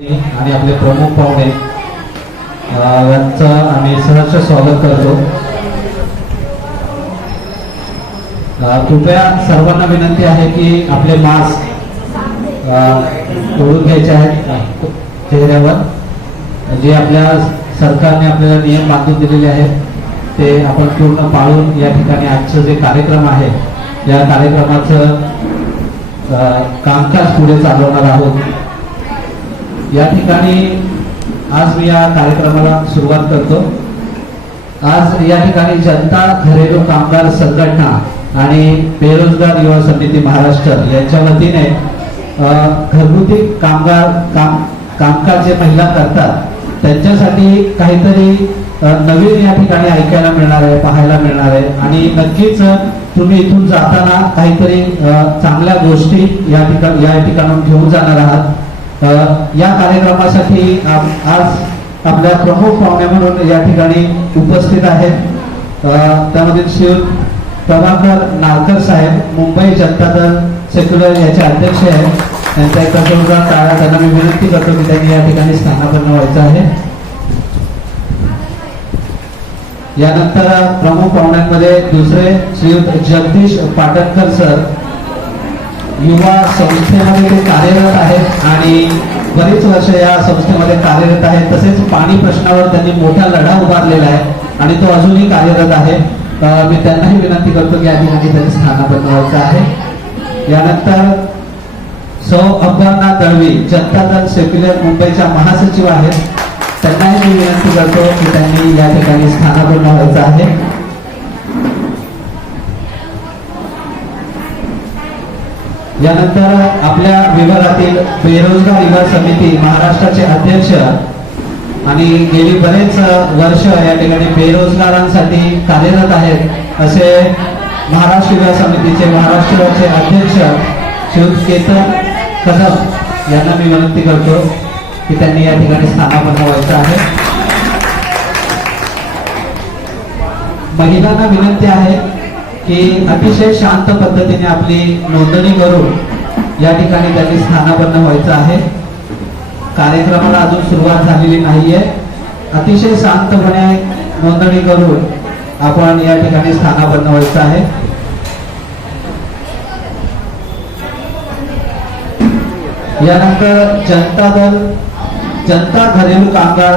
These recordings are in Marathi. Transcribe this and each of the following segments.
आणि आपले प्रमुख पाहुणे यांचं आम्ही सहर्ष स्वागत करतो. कृपया सर्वांना विनंती आहे की आपले मास्क तोडून घ्यायचे आहेत चेहऱ्यावर. जे आपल्या सरकारने आपल्याला नियम बांधून दिलेले आहेत ते आपण पूर्ण पाळून या ठिकाणी आजचं जे कार्यक्रम आहे या कार्यक्रमाचं कामकाज पुढे चालवणार आहोत. या ठिकाणी आज मी या कार्यक्रमाला सुरुवात करतो. आज या ठिकाणी जनता घरेलू कामगार संघटना आणि बेरोजगार युवा समिती महाराष्ट्र यांच्या वतीने घरगुती कामकाज जे महिला करतात त्यांच्यासाठी काहीतरी नवीन या ठिकाणी ऐकायला मिळणार आहे, पाहायला मिळणार आहे आणि नक्कीच तुम्ही इथून जाताना काहीतरी चांगल्या गोष्टी या ठिकाणून घेऊन जाणार आहात. या कार्यक्रमासाठी आज आपल्या प्रमुख पाहुणे म्हणून या ठिकाणी उपस्थित आहेत. त्यामध्ये श्री प्रभाकर नारकर साहेब, मुंबई जनता दल सेक्युलर याचे अध्यक्ष आहेत. त्यांचा एक जोरदार टाळ्या त्यांना मी विनंती करतो की त्यांनी या ठिकाणी स्थानापन्न व्हायचं आहे. यानंतर प्रमुख पाहुण्यांमध्ये दुसरे श्रीयुत जगदीश पाटणकर सर, युवा संस्थेमध्ये ते कार्यरत आहेत आणि बरीच वर्ष या संस्थेमध्ये कार्यरत आहेत. तसेच पाणी प्रश्नावर त्यांनी मोठा लढा उभारलेला आहे आणि तो अजूनही कार्यरत आहे. मी त्यांनाही विनंती करतो की या ठिकाणी त्यांनी स्थानापन्न व्हायचं आहे. यानंतर सौ अपर्णा दळवी, जनता दल सेक्युलर मुंबईच्या महासचिव आहेत. त्यांनाही मी विनंती करतो की त्यांनी या ठिकाणी स्थानापन्न व्हायचं आहे. यानंतर आपल्या विभागातील बेरोजगार युवा समिती महाराष्ट्राचे अध्यक्ष आणि गेली बरेच वर्ष या ठिकाणी बेरोजगारांसाठी कार्यरत आहेत असे महाराष्ट्र युवा समितीचे महाराष्ट्राचे अध्यक्ष श्री केतन कदम यांना मी विनंती करतो की त्यांनी या ठिकाणी स्थानापन्न व्हायचं आहे. महिलांना विनंती आहे की अतिशय शांत पद्धतीने आपली नोंदणी करून या ठिकाणी त्यांनी स्थानापन्न व्हायचं आहे. कार्यक्रमाला अजून सुरुवात झालेली नाहीये. अतिशय शांतपणे नोंदणी करून आपण या ठिकाणी स्थानापन्न व्हायचं आहे. यानंतर जनता घरेलू कामगार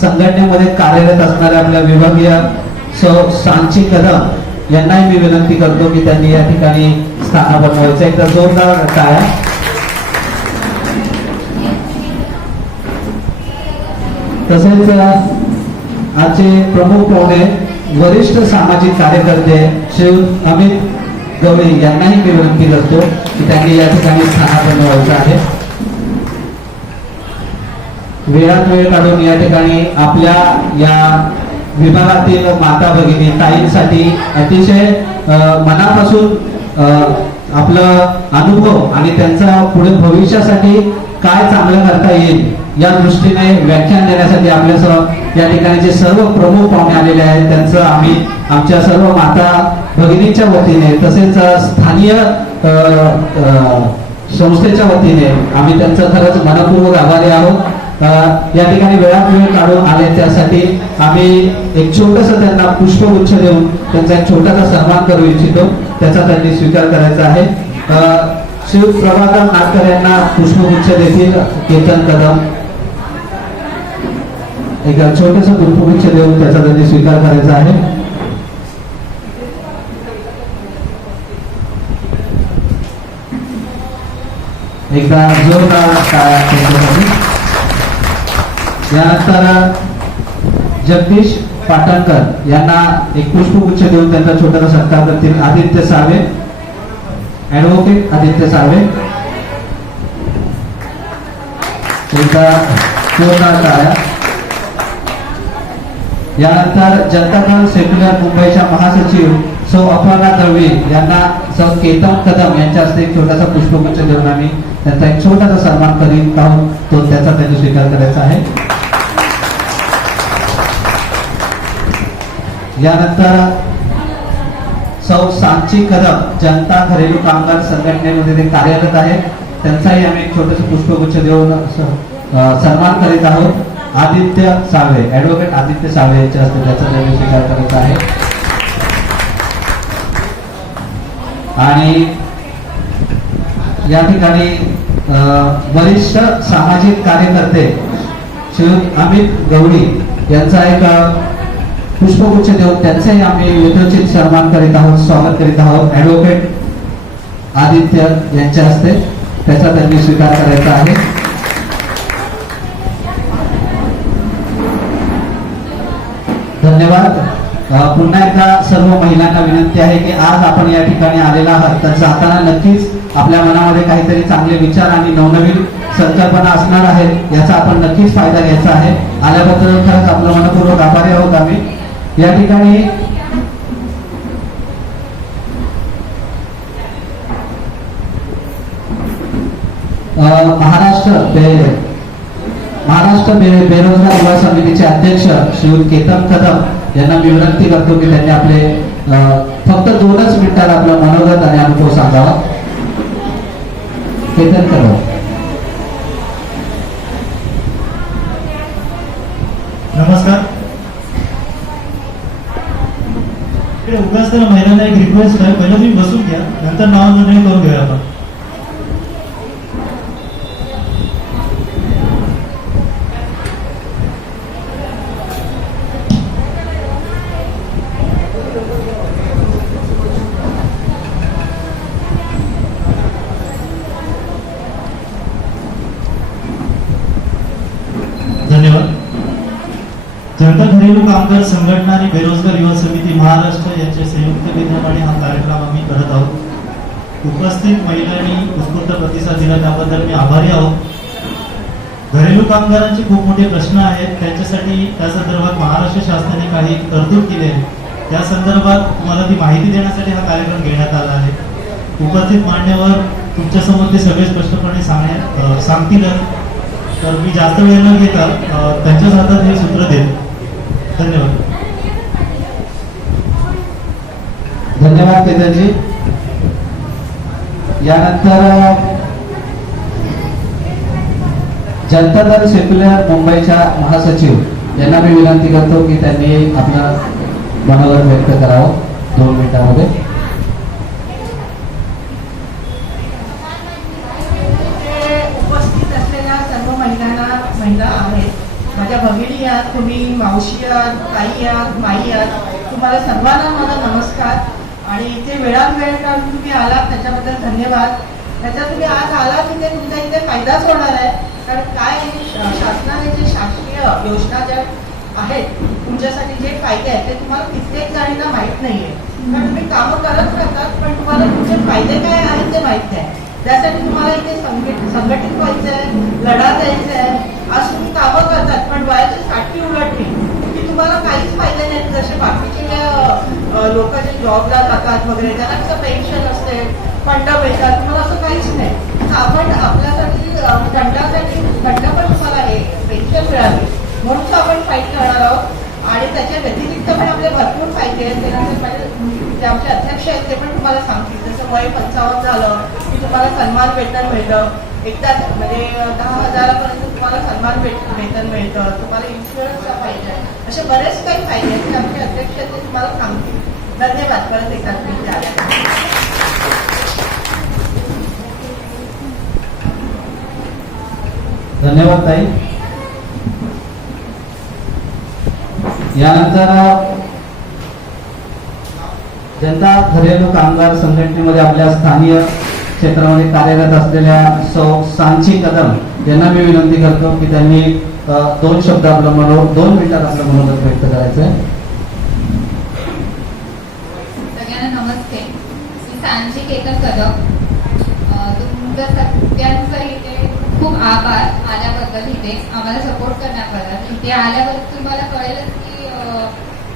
संघटनेमध्ये कार्यरत असणाऱ्या आपल्या विभागीय सौ सांची कदम यांनाही मी विनंती करतो की त्यांनी या ठिकाणी स्थानापन्न व्हायचं. एकदा जोरदार टाळ्या. तसेच आजचे प्रमुख पाहुणे वरिष्ठ सामाजिक कार्यकर्ते श्री अमित गवळी यांनाही मी विनंती करतो की त्यांनी या ठिकाणी स्थानापन्न व्हायचं आहे. वेळात वेळ काढून या ठिकाणी आपल्या या विभागातील माता भगिनी ताईंसाठी अतिशय मनापासून आपलं अनुभव आणि त्यांचा पुढे भविष्यासाठी काय चांगलं करता येईल या दृष्टीने व्याख्यान देण्यासाठी आपल्यासह या ठिकाणी जे सर्व प्रमुख पाहुणे आलेले आहेत त्यांचं आम्ही आमच्या सर्व माता भगिनींच्या वतीने तसेच स्थानीय संस्थेच्या वतीने आम्ही त्यांचं खरंच मनपूर्वक आभारी आहोत. या ठिकाणी वेळात वेळ काढून आले त्यासाठी आम्ही एक छोटस त्यांना पुष्पगुच्छ देऊन त्यांचा एक छोटासा सन्मान करू इच्छितो. त्याचा त्यांनी स्वीकार करायचा आहे. श्री प्रभाकर नारकर यांना पुष्पगुच्छ देतील केतन कदम. एक छोटस पुष्पगुच्छ देऊन त्याचा त्यांनी स्वीकार करायचा आहे. एकदा जोरदार टाळ्या. यानंतर जगदीश पाटणकर यांना एक पुष्पगुच्छ देऊन त्यांचा छोटासा सत्कार करतील आदित्य साळवे, ऍडव्होकेट आदित्य साळवे. एकदा जोरदार टाळ्या. यानंतर जनता दल सेक्युलर मुंबईच्या महासचिव सौ अपर्णा दळवी यांना सौ केतन कदम यांच्या हस्ते एक छोटासा पुष्पगुच्छ देऊन आम्ही त्यांचा एक छोटासा सन्मान करीत आहोत. तो त्याचा त्यांनी स्वीकार करायचा आहे. यानंतर सौ सांची कदम, जनता घरेलू कामगार संघटनेमध्ये ते कार्यरत आहेत. त्यांचाही आम्ही एक छोटंसं पुष्पगुच्छ देऊन सन्मान करीत आहोत आदित्य साळवे, ऍडव्होकेट आदित्य साळवे यांच्या हस्ते त्याचा त्यांनी स्वीकार करायचा आहे. आणि या ठिकाणी वरिष्ठ सामाजिक कार्यकर्ते श्री अमित गवडी यांचा एक पुष्पगुच्छ देऊन त्यांचेही आम्ही यथोचित सन्मान करीत आहोत, स्वागत करीत आहोत. ऍडव्होकेट आदित्य यांच्या हस्ते त्याचा त्यांनी स्वीकार करायचा आहे. धन्यवाद. पुन्हा एकदा सर्व महिलांना विनंती आहे की आज आपण या ठिकाणी आलेला आहात तर जाताना नक्कीच आपल्या मनामध्ये काहीतरी चांगले विचार आणि नवनवीन संकल्पना असणार आहेत याचा आपण नक्कीच फायदा घ्यायचा आहे. आल्याबद्दल खरंच आपलं मनपूर्वक आभारी आहोत आम्ही. या ठिकाणी महाराष्ट्र बेरोजगार युवा समितीचे अध्यक्ष श्री केतन कदम यांना मी विनंती करतो की त्यांनी आपले फक्त 2च मिनिटात आपलं मनोगत आणि अनुभव सांगावा. केतन कदम. नमस्कार. उगाच तर महिलांना एक रिक्वेस्ट आहे, पहिलं तुम्ही बसून घ्या, नंतर नाव नोंदणी करून घेऊया आपण. धन्यवाद. जनता घरेलू कामगार संघटना आणि बेरोजगार युवा समिती महाराष्ट्र यांच्या संयुक्त विद्यमाने हा कार्यक्रम आम्ही करत आहोत. उपस्थित महिलांनी उत्स्फूर्त प्रतिसाद दिला त्याबद्दल मी आभारी आहोत. घरेलू कामगारांचे खूप मोठे प्रश्न आहेत, त्यांच्यासाठी त्या संदर्भात महाराष्ट्र शासनाने काही तरतूद केली आहे. त्या संदर्भात तुम्हाला ती माहिती देण्यासाठी हा कार्यक्रम घेण्यात आला आहे. उपस्थित मान्यवर तुमच्यासमोर ते सगळे स्पष्टपणे सांगतील. तर मी जास्त वेळ न घेता त्यांच्याच हातात हे सूत्र देईल. धन्यवाद. धन्यवाद केतनजी. यानंतर जनता दल सेक्युलर मुंबईच्या महासचिव यांना मी विनंती करतो की त्यांनी आपलं मनोगत व्यक्त करावं 2 मिनिटांमध्ये. महिला आहेत, माझ्या भगिनी आहात, तुम्ही मावशी आहात, ताई आहात, माई आहात, तुम्हाला सर्वांना माझा नमस्कार. आणि इथे वेळात वेळ काढून तुम्ही आलात त्याच्याबद्दल धन्यवाद. त्याच्यात तुम्ही आज आलात तिथे तुमचा इथे फायदाच होणार आहे. कारण काय शासनाने जे शासकीय योजना ज्या आहेत तुमच्यासाठी जे फायदे आहेत ते तुम्हाला कित्येक जणींना माहीत नाहीये. कारण तुम्ही कामं करत राहतात पण तुम्हाला तुमचे फायदे काय आहेत ते माहीत नाही. त्यासाठी तुम्हाला इथे संघटित व्हायचं आहे, लढा द्यायचा आहे. आज तुम्ही कामं करतात पण वयाची 60 उलटली की तुम्हाला काहीच फायदे नाहीत. जसे बाकीचे लोक जे जॉबला जातात वगैरे त्यांना कसं पेन्शन असते, फंड मिळतात, तुम्हाला असं काहीच नाही. तर आपण आपल्यासाठी फंड पण तुम्हाला हे पेन्शन मिळावी म्हणून आपण फाईट करणार आहोत. आणि त्याच्या व्यतिरिक्त पण आपले भरपूर फायदे आहेत. त्यानंतर जे आमचे अध्यक्ष आहेत ते पण तुम्हाला सांगतील. जसं वय 55 झालं की तुम्हाला सन्मान वेतन मिळतं. एकदा म्हणजे 10,000पर्यंत तुम्हाला सन्मान वेतन मिळतं. तुम्हाला इन्शुरन्सचा फायदा आहे. असे बरेच काही फायदे आहेत ते आमचे अध्यक्ष आहेत ते तुम्हाला सांगतील. धन्यवाद. परत एकदा तुम्ही आले. धन्यवाद ताई. यानंतर जनता घरेलू कामगार संघटनेमध्ये आपल्या स्थानीय क्षेत्रामध्ये कार्यरत असलेल्या सौ सांची कदम यांना मी विनंती करतो की त्यांनी 2 शब्द आपलं 2 मिनिटात आपलं मनोगत व्यक्त करायचं आहे. सगळ्यांना नमस्ते. मी सांची केतन कदम. तुमचं सगळ्यांचं इथे खूप आभार आल्याबद्दल, इथे आम्हाला सपोर्ट करण्याबद्दल. इथे आल्यावर तुम्हाला कळेलच की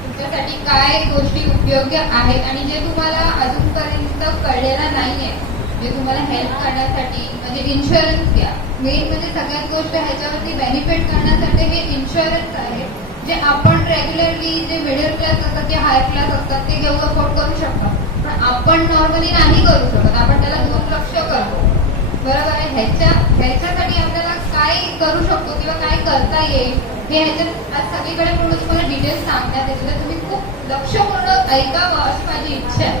तुमच्यासाठी काय गोष्टी उपयोगी आहेत आणि जे तुम्हाला अजूनपर्यंत कळलेलं नाहीये, जे तुम्हाला हेल्प करण्यासाठी. म्हणजे इन्शुरन्स घ्या. मेन म्हणजे सगळ्यात गोष्ट ह्याच्यावरती बेनिफिट करण्यासाठी हे इन्शुरन्स आहे, जे आपण रेग्युलरली जे मिडल क्लास असतात किंवा हायर क्लास असतात ते घेऊन अफोर्ड करू शकतात. पण आपण नॉर्मली नाही करू शकत, आपण त्याला दुर्लक्ष करतो. बरोबर आहे. ह्याच्यासाठी आपल्याला काय करू शकतो किंवा काय करता येईल हे ह्याच्यात आज सगळीकडे पूर्ण तुम्हाला डिटेल्स सांगण्यात येतील तर तुम्ही खूप लक्षपूर्ण ऐकावं अशी माझी इच्छा आहे.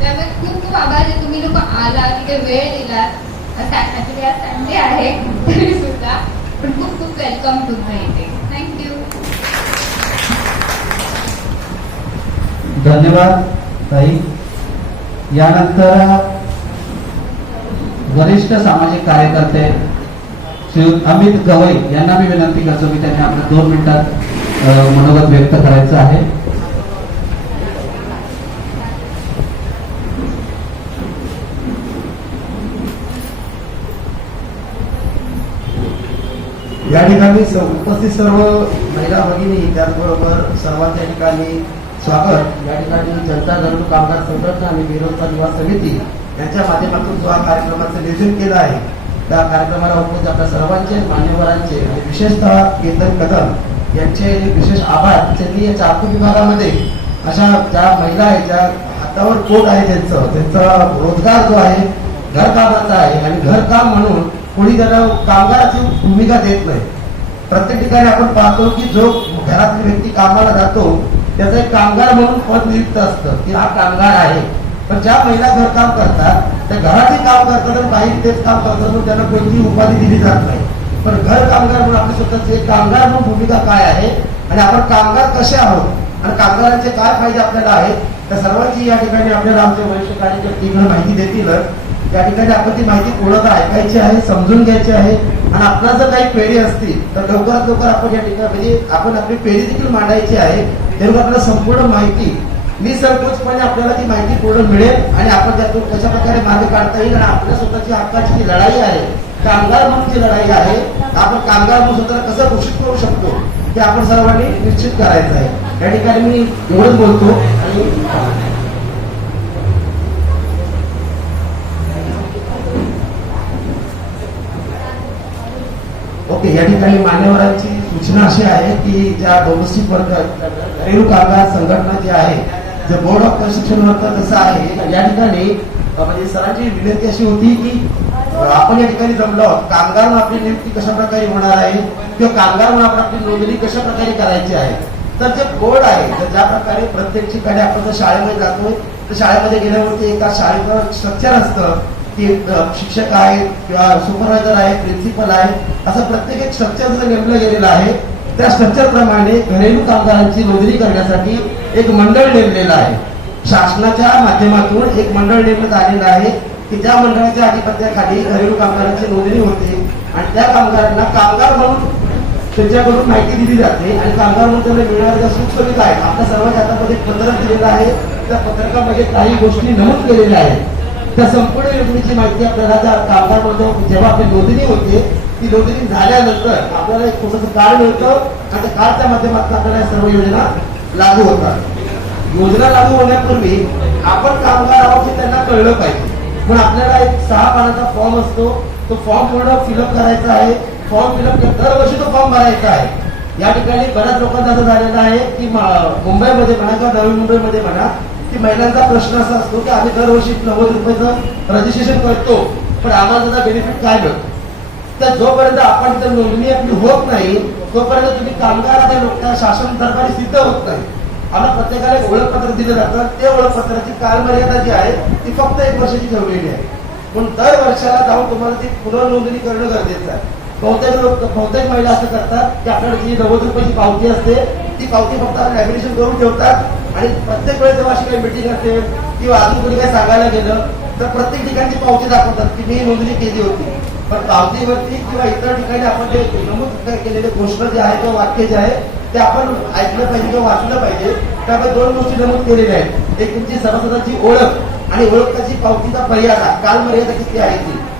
त्यामुळे खूप खूप आभार आहे तुम्ही लोक आला तिथे वेळ दिलात. ऍक्च्युली आज संडे आहे तरी सुद्धा पण खूप खूप वेलकम तुमचं इथे. थँक्यू. धन्यवाद ताई. यानंतर वरिष्ठ सामाजिक कार्यकर्ते श्री अमित गवई यांना मी विनंती करतो की त्यांनी आपल्या 2 मिनिटात मनोगत व्यक्त करायचं आहे. या ठिकाणी उपस्थित सर्व महिला भगिनी त्याचबरोबर सर्वांच्या ठिकाणी स्वागत. या ठिकाणी जनता घरेलू कामगार संघटना आणि बेरोजगार युवा समिती यांच्या माध्यमातून जो हा कार्यक्रमाचं नियोजन केलं आहे त्या कार्यक्रमाला उपस्थित आपल्या सर्वांचे मान्यवरांचे आणि विशेषतः केतन कदम यांचे विशेष आभार. त्यांनी या चारकोप विभागामध्ये अशा ज्या महिला आहेत ज्या हातावर पोट आहे त्यांचा रोजगार जो आहे घरकामाचा आहे आणि घरकाम म्हणून कोणी त्यांना कामगाराची भूमिका देत नाही. प्रत्येक ठिकाणी आपण पाहतो की जो घरातली व्यक्ती कामाला जातो त्याचं एक कामगार म्हणून पद नियुक्त असतं की हा कामगार आहे. पण ज्या महिला घरकाम करतात त्या घरातही काम करतात आणि बाहेर तेच काम करतात म्हणून त्यांना कोणतीही उपाधी दिली जात नाही. पण घर कामगार म्हणून आपली स्वतःची कामगार म्हणून भूमिका काय आहे आणि आपण कामगार कसे आहोत आणि कामगारांचे काय फायदे आपल्याला आहेत त्या सर्वांची या ठिकाणी आपल्याला आमचे वरिष्ठ कार्यकर्ते माहिती देतील. या ठिकाणी आपण ती माहिती पूर्णतः ऐकायची आहे, समजून घ्यायची आहे आणि आपला जर काही पेढी असतील तर लवकरात लवकर आपण या ठिकाणी म्हणजे आपण आपली पेढी देखील मांडायची आहे. त्यामुळे आपल्याला संपूर्ण माहिती निसंकोचपणे आपल्याला ती माहिती पूर्ण मिळेल आणि आपण त्यातून कशा प्रकारे मार्ग काढता येईल आणि आपल्या स्वतःची हक्काची जी लढाई आहे कामगार म्हणून जी लढाई आहे आपण कामगार म्हणून स्वतःला कसं घोषित करू शकतो हे आपण सर्वांनी निश्चित करायचं आहे. या ठिकाणी मी एवढंच बोलतो आणि ओके. या ठिकाणी मान्यवरांची सूचना अशी आहे की ज्या डोमेस्टिक वर्ग घरेलू कामगार संघटना जी आहे जे बोर्ड ऑफ प्रशिक्षण वर्कर जसं आहे या ठिकाणी म्हणजे सरांची विनंती अशी होती की आपण या ठिकाणी जमलो आहोत. कामगार म्हणून आपली नियुक्ती कशा प्रकारे होणार आहे किंवा कामगार म्हणून आपण आपली नोंदणी कशा प्रकारे करायची आहे. तर जे बोर्ड आहे तर ज्या प्रकारे प्रत्येक ठिकाणी आपण जर शाळेमध्ये जातो तर शाळेमध्ये गेल्यावरती एका शाळेचं स्ट्रक्चर असतं की शिक्षक आहेत किंवा सुपरवायझर आहे, प्रिन्सिपल आहे, असं प्रत्येक एक स्ट्रक्चर जर नेमलं गेलेलं आहे त्या स्ट्रक्चर प्रमाणे घरेलू कामगारांची नोंदणी करण्यासाठी एक मंडळ नेमलेलं आहे. शासनाच्या माध्यमातून एक मंडळ नेमण्यात आलेलं आहे की ज्या मंडळाच्या अधिपत्याखाली घरेलू कामगारांची नोंदणी होते आणि त्या कामगारांना कामगार म्हणून त्यांच्याकडून माहिती दिली जाते आणि कामगार म्हणून त्यांना मिळणाऱ्या ज्या सुखसुविधा आहेत आपल्या सर्वांच्या हातामध्ये पत्रक दिलेलं आहे. त्या पत्रकामध्ये काही गोष्टी नमूद केलेल्या आहेत. त्या संपूर्ण योजनेची माहिती आपल्याला त्या कामगार म्हणून जेव्हा आपली नोंदणी होते ती नोंदणी झाल्यानंतर आपल्याला एक छोटंसं कार्ड मिळतं आणि त्या कार्डच्या माध्यमातून आपल्याला सर्व योजना लागू होतात. योजना लागू होण्यापूर्वी आपण कामगार आहोत हे त्यांना कळलं पाहिजे. पण आपल्याला एक 6 पानाचा फॉर्म असतो तो फॉर्म पूर्ण फिलअप करायचा आहे. फॉर्म फिलअप दरवर्षी तो फॉर्म भरायचा आहे. या ठिकाणी बऱ्याच लोकांचा असं झालेलं आहे की मुंबईमध्ये म्हणा किंवा नवी मुंबईमध्ये म्हणा की महिलांचा प्रश्न असा असतो की आम्ही दरवर्षी 90 रुपयाचं रजिस्ट्रेशन करतो पण आम्हाला त्याचा बेनिफिट काय मिळतो. तर जोपर्यंत आपण तिथे नोंदणी आपली होत नाही तोपर्यंत तुम्ही कामगार आणि लोक शासन दरबारी सिद्ध होत नाही. आम्हाला प्रत्येकाला एक ओळखपत्र दिलं जातं. ते ओळखपत्राची कालमर्यादा जी आहे ती फक्त 1 वर्षाची ठेवलेली आहे. पण दर वर्षाला जाऊन तुम्हाला ती पुनर्नोंदणी करणं गरजेचं आहे. बहुतेक महिला असं करतात की आपल्याला जी 90 रुपयाची पावती असते ती पावती फक्त लॅमिनेशन करून ठेवतात आणि प्रत्येक वेळेस जेव्हा अशी काही मिटिंग असते किंवा अजून कोणी काही सांगायला गेलं तर प्रत्येक ठिकाणची पावती दाखवतात की मी नोंदणी केली होती. पण पावतीवरती किंवा इतर ठिकाणी आपण जे नमूद केलेले घोषणा जे आहे किंवा वाक्य जे आहे ते आपण ऐकलं पाहिजे किंवा वाचलं पाहिजे. त्यामुळे 2 गोष्टी नमूद केलेल्या आहेत. एक तुमची सभासदाची ओळख आणि ओळखाची पावतीचा मर्यादा कालमर्यादा किती आहे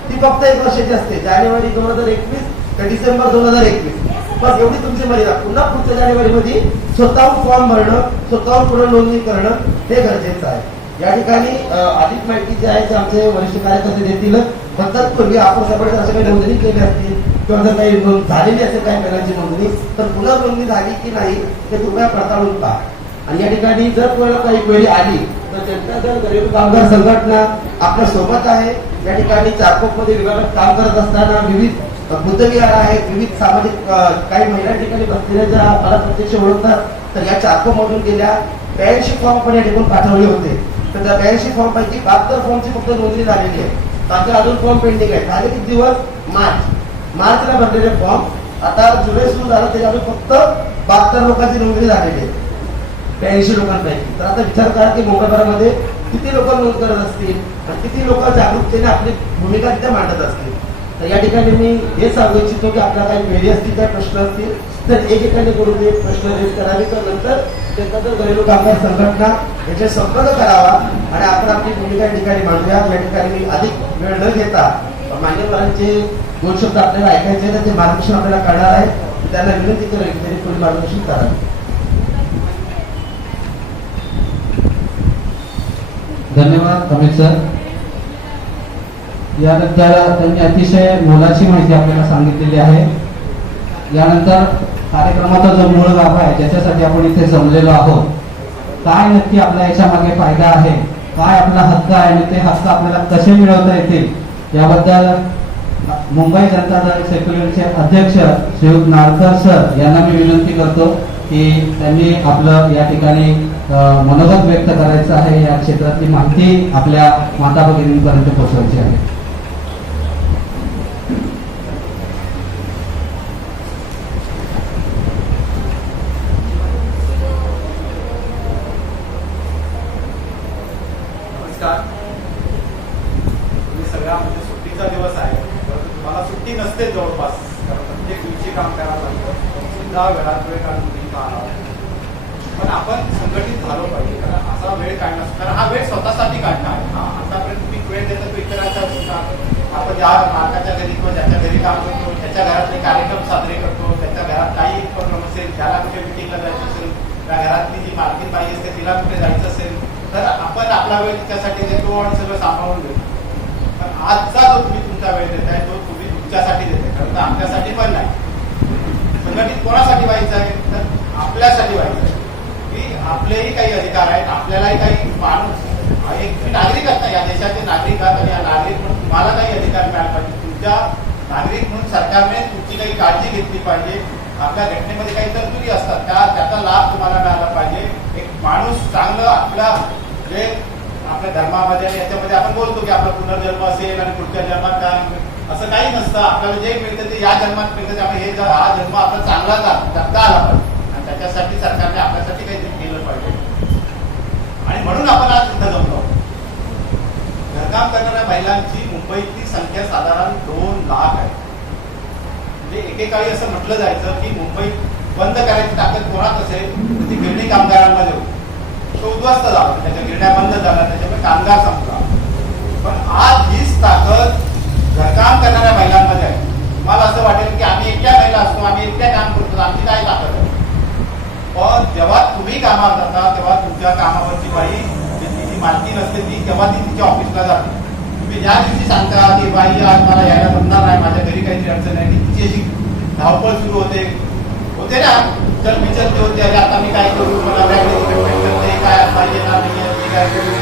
ती फक्त 1 वर्षाची असते. जानेवारी 2021 ते डिसेंबर 2021 बस एवढी तुमची मर्यादा. पुन्हा पुढच्या जानेवारीमध्ये स्वतःहून फॉर्म भरणं स्वतःहून पुनर्नोंदणी करणं हे गरजेचं आहे. या ठिकाणी अधिक माहिती जी आहे ते आमचे वरिष्ठ कार्यकर्ते देतील. पण तत्पूर्वी आपण सगळे असे काही नोंदणी केली असतील किंवा जर काही झालेली असेल काही महिलांची नोंदणी तर पुनर्नोंदणी झाली की नाही ते कृपया पडताळून पहा. आणि या ठिकाणी जर कोणाला काही क्वेरी आली तर त्यांचा जर घरेलू कामगार संघटना आपल्या सोबत आहे. या ठिकाणी चारकोपमध्ये विभागात काम करत असताना विविध बुद्धविहार आहेत, विविध सामाजिक काही महिला ठिकाणी बसलेल्या ज्या मला प्रत्यक्ष ओळखतात, तर या चारको मधून गेल्या 82 फॉर्म पण या ठिकाणी पाठवले होते. तर त्या 82 फॉर्म पैकी 72 फॉर्मची फक्त नोंदणी झालेली आहे. बाकी अजून फॉर्म पेंडिंग आहे. झाले किती दिवस? मार्चला भरलेले फॉर्म. आता जुलै सुरू झालं, त्याच्यामध्ये फक्त 72 लोकांची नोंदणी झालेली आहे 82 लोकांपैकी. तर आता विचार करा की मुंबईभरामध्ये किती लोक नोंद करत असतील आणि किती लोक जागरूकतेने आपली भूमिका तिथे मांडत असतील. तर या ठिकाणी मी हे सांगू इच्छितो की आपल्याला काही क्वेरी असतील, काही प्रश्न असतील तर एकेकाने करून ते प्रश्न रेज करावे. तर नंतर एकत्र घरेलू कामगार संघटना याचे संपर्क करावा आणि आपण आपली भूमिका या ठिकाणी मांडूया. या ठिकाणी मी अधिक वेळ न घेता मान्यवरांचे 2 शब्द आपल्याला ऐकायचे तर ते मार्गदर्शन आपल्याला करणार आहे. त्यांना विनंती करेल की त्यांनी पुढील मार्गदर्शन करावे. धन्यवाद अमित सर. यानंतर त्यांनी अतिशय मोलाची माहिती आपल्याला सांगितलेली आहे. यानंतर कार्यक्रमाचा जो मूळ गाभा आहे ज्याच्यासाठी आपण इथे जमलेलो आहोत, काय नक्की आपल्या याच्या मागे फायदा आहे, काय आपला हक्क आहे आणि ते हक्क आपल्याला कसे मिळवता येतील याबद्दल मुंबई जनता दल सेक्युलरचे अध्यक्ष श्रीयुत नारकर सर यांना मी विनंती करतो की त्यांनी आपलं या ठिकाणी मनोगत व्यक्त करायचं आहे. या क्षेत्रातली माहिती आपल्या माता भगिनींपर्यंत पोहोचवायची आहे. नमस्कार. तुम्ही सगळ्या म्हणजे सुट्टीचा दिवस आहे, परंतु तुम्हाला सुट्टी नसते जवळपास, कारण प्रत्येक दिवशी काम करावं लागतं. सुद्धा वेळात वेळ काढून तुम्ही का आहात. पण आपण संघटित झालो पाहिजे, कारण असा वेळ काढणं, कारण हा वेळ स्वतःसाठी काढणं आहे. हा आतापर्यंत तुम्ही वेळ देता तो इतरांच्या सुद्धा आपण ज्या मालकाच्या घरी किंवा ज्याच्या घरी काम करतो त्याच्या घरातले कार्यक्रम साजरे करतो, त्याच्या घरात काही उपक्रम असेल, ज्याला कुठे मिटिंगला जायचं असेल, त्या घरातली जी मालकीन बाई असते तिला कुठे जायचं असेल तर आपण आपला वेळ तिच्यासाठी देतो आणि सगळं सांभाळून देतो. पण आजचा जो तुम्ही तुमचा वेळ देताय तो तुम्ही तुमच्यासाठी देताय, कारण तर आमच्यासाठी पण नाही. संघटित कोणासाठी व्हायचं आहे तर आपल्यासाठी व्हायचं आहे की आपलेही काही अधिकार आहेत, आपल्यालाही काही माणूस एक नागरिक आहेत ना, या देशाचे नागरिक आहात आणि या नागरिक म्हणून तुम्हाला काही अधिकार मिळाला पाहिजे. तुमच्या नागरिक म्हणून सरकारने तुमची काही काळजी घेतली पाहिजे. आपल्या घटनेमध्ये काही तरतुदी असतात त्याचा लाभ तुम्हाला मिळाला पाहिजे. एक माणूस चांगलं आपल्या जे आपल्या धर्मामध्ये आणि याच्यामध्ये आपण बोलतो की आपला पुनर्जन्म असेल आणि पुढच्या जन्मात काय, असं काही नसतं. आपल्याला जे मिळतं ते या जन्मात मिळतं. त्यामुळे हा जन्म आपला चांगला जगता आला पाहिजे आणि त्याच्यासाठी सरकारने आपल्यासाठी काहीतरी केलं पाहिजे. आणि म्हणून आपण आज इथं जमलो. घरकाम करणाऱ्या महिलांची मुंबईतली संख्या साधारण 2 लाख आहे. म्हणजे एकेकाळी असं म्हटलं जायचं की मुंबईत बंद करायची ताकद कोणात असेल तर ती गिरणी कामगारांमध्ये होती. तो उद्ध्वस्त झाला, त्याच्या गिरण्या बंद झाल्या, त्याच्यामुळे कामगार संपला. पण आज हीच ताकद घरकाम करणाऱ्या महिलांमध्ये आहे. तुम्हाला असं वाटेल की आम्ही एकट्या महिला असतो, आम्ही एकट्या काम करतो, आमची काय ताकद आहे. पण जेव्हा तुम्ही कामावर जाता तेव्हा तुमच्या कामावरची बाई जी मालकी नसते ती तेव्हा ती तिच्या ऑफिसला जाते. तुम्ही ज्या दिवशी सांगता की बाई आज मला यायला जमणार नाही, माझ्या घरी काहीतरी अडचण आहे, तिची अशी धावपळ सुरू होते ना, चल विचारते होते अरे आता मी काय करू, मला काय पाहिजे ना मी काय करू,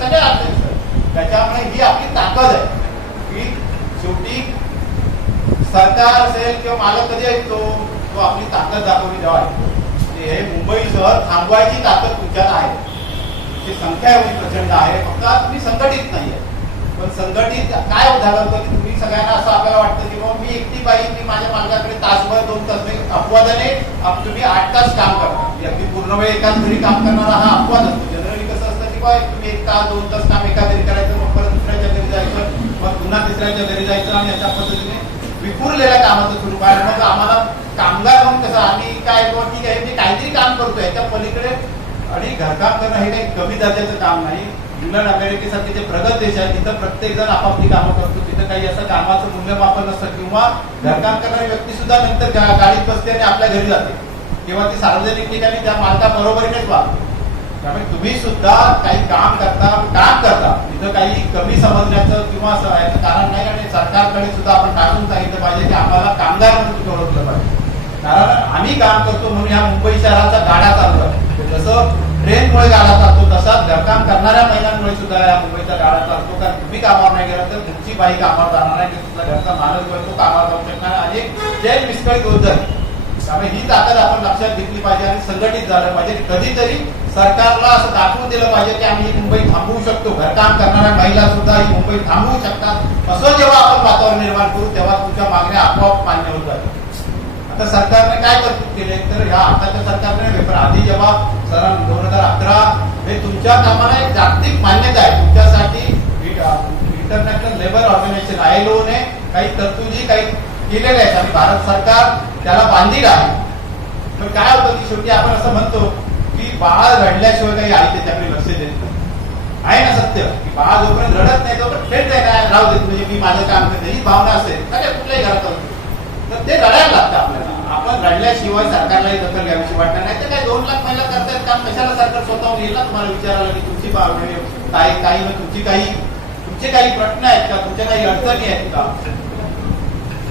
सगळे अडचण. त्याच्यामुळे ही आपली ताकद आहे की शेवटी सरकार असेल किंवा मालक कधी ऐकतो तो आपली ताकद दाखवली जेव्हा हे मुंबई शहर थांबवायची ताकद तुमच्यात आहे. ती संख्या एवढी प्रचंड आहे, फक्त तुम्ही संघटित नाहीये. पण संघटित काय झालं होतं की तुम्ही सगळ्यांना असं आपल्याला वाटतं की बाबा मी एकटी बाई, मी माझ्या मालकाकडे तासभर 2 तास, अपवादाने तुम्ही 8 तास काम करता. अगदी पूर्ण वेळ एकाच घरी काम करणारा हा अपवाद असतो. जनरली कसं असतं की बाबा तुम्ही 1 तास 2 तास काम एका घरी करायचं, मग परत दुसऱ्याच्या घरी जायचं, मग पुन्हा तिसऱ्याच्या घरी जायचं आणि अशा पद्धतीने विखुरलेल्या कामाचं सुरू कारण मग आम्हाला कामगार म्हणून कसं आम्ही काय ठीक आहे मी काहीतरी काम करतोय त्या पलीकडे. आणि घरकाम करणं हे काही कमी दर्जाचं काम नाही. इंग्लंड अमेरिकेसारखे जे प्रगत देश आहेत तिथं प्रत्येक जण आपापली कामं करतो, तिथं काही असं कामाचं मूल्यमापन नसतं. किंवा घरकाम करणारी व्यक्ती सुद्धा नंतर गाडीत बसते आणि आपल्या घरी जाते किंवा ती सार्वजनिक ठिकाणी त्या मालका बरोबरीनेच वागते. त्यामुळे तुम्ही सुद्धा काही काम करता तिथं काही कमी समजण्याचं किंवा असं याचं कारण नाही. आणि सरकारकडे सुद्धा आपण टाकून सांगितलं पाहिजे की आम्हाला कामगार म्हणून तुम्ही ओळखलं पाहिजे. कारण आम्ही काम करतो म्हणून ह्या मुंबई शहराचा गाडा चालू आहे. जसं ट्रेनमुळे गाडा चालतो तसाच घरकाम करणाऱ्या महिलांमुळे सुद्धा या मुंबईच्या काळात असतो. कारण तुम्ही कामावर नाही गेला तर तुमची बाई कामावर जाणार नाही, तुमचा घरचा मालक जो आहे तो कामावर जाऊ शकणार, अनेक जेल विस्कळीत होत जाईल. त्यामुळे ही ताकद आपण लक्षात घेतली पाहिजे आणि संघटित झालं पाहिजे. कधीतरी सरकारला असं दाखवून दिलं पाहिजे की आम्ही ही मुंबई थांबवू शकतो, घरकाम करणाऱ्या महिला सुद्धा ही मुंबई थांबवू शकतात. असं जेव्हा आपण वातावरण निर्माण करू तेव्हा तुमच्या मागण्या आपोआप मान्य होत जातात. आता सरकारने काय तरतूद केले तर ह्या आताच्या सरकारने पेपर आधी जेव्हा 2011 हे तुमच्या कामाला एक जागतिक मान्यता आहे, तुमच्यासाठी इंटरनॅशनल लेबर ऑर्गनायझेशन ILO ने काही तरतुदी काही केलेल्या आहेत आणि भारत सरकार त्याला बांधील आहे. पण काय होतं की शेवटी आपण असं म्हणतो की बाळ रडल्याशिवाय काही आई त्याच्याकडे लक्ष देत नाही. आहे ना सत्य की बाळ जोपर्यंत रडत नाही तोपर्यंत खेळत नाही, राहू देत, म्हणजे मी माझं काम करते ही भावना असेल तर कुठल्याही घरात असते. तर ते रडायला लागतं आपल्याला. आपण रडल्याशिवाय सरकारलाही दखल घ्यावीशी वाटणार नाही. तर काय 2 लाख महिला करतायत काम, कशाला सरकार स्वतःहून येईल ना तुम्हाला विचारायला की तुमची तुमचे काही प्रश्न आहेत का, तुमच्या काही अडचणी आहेत का.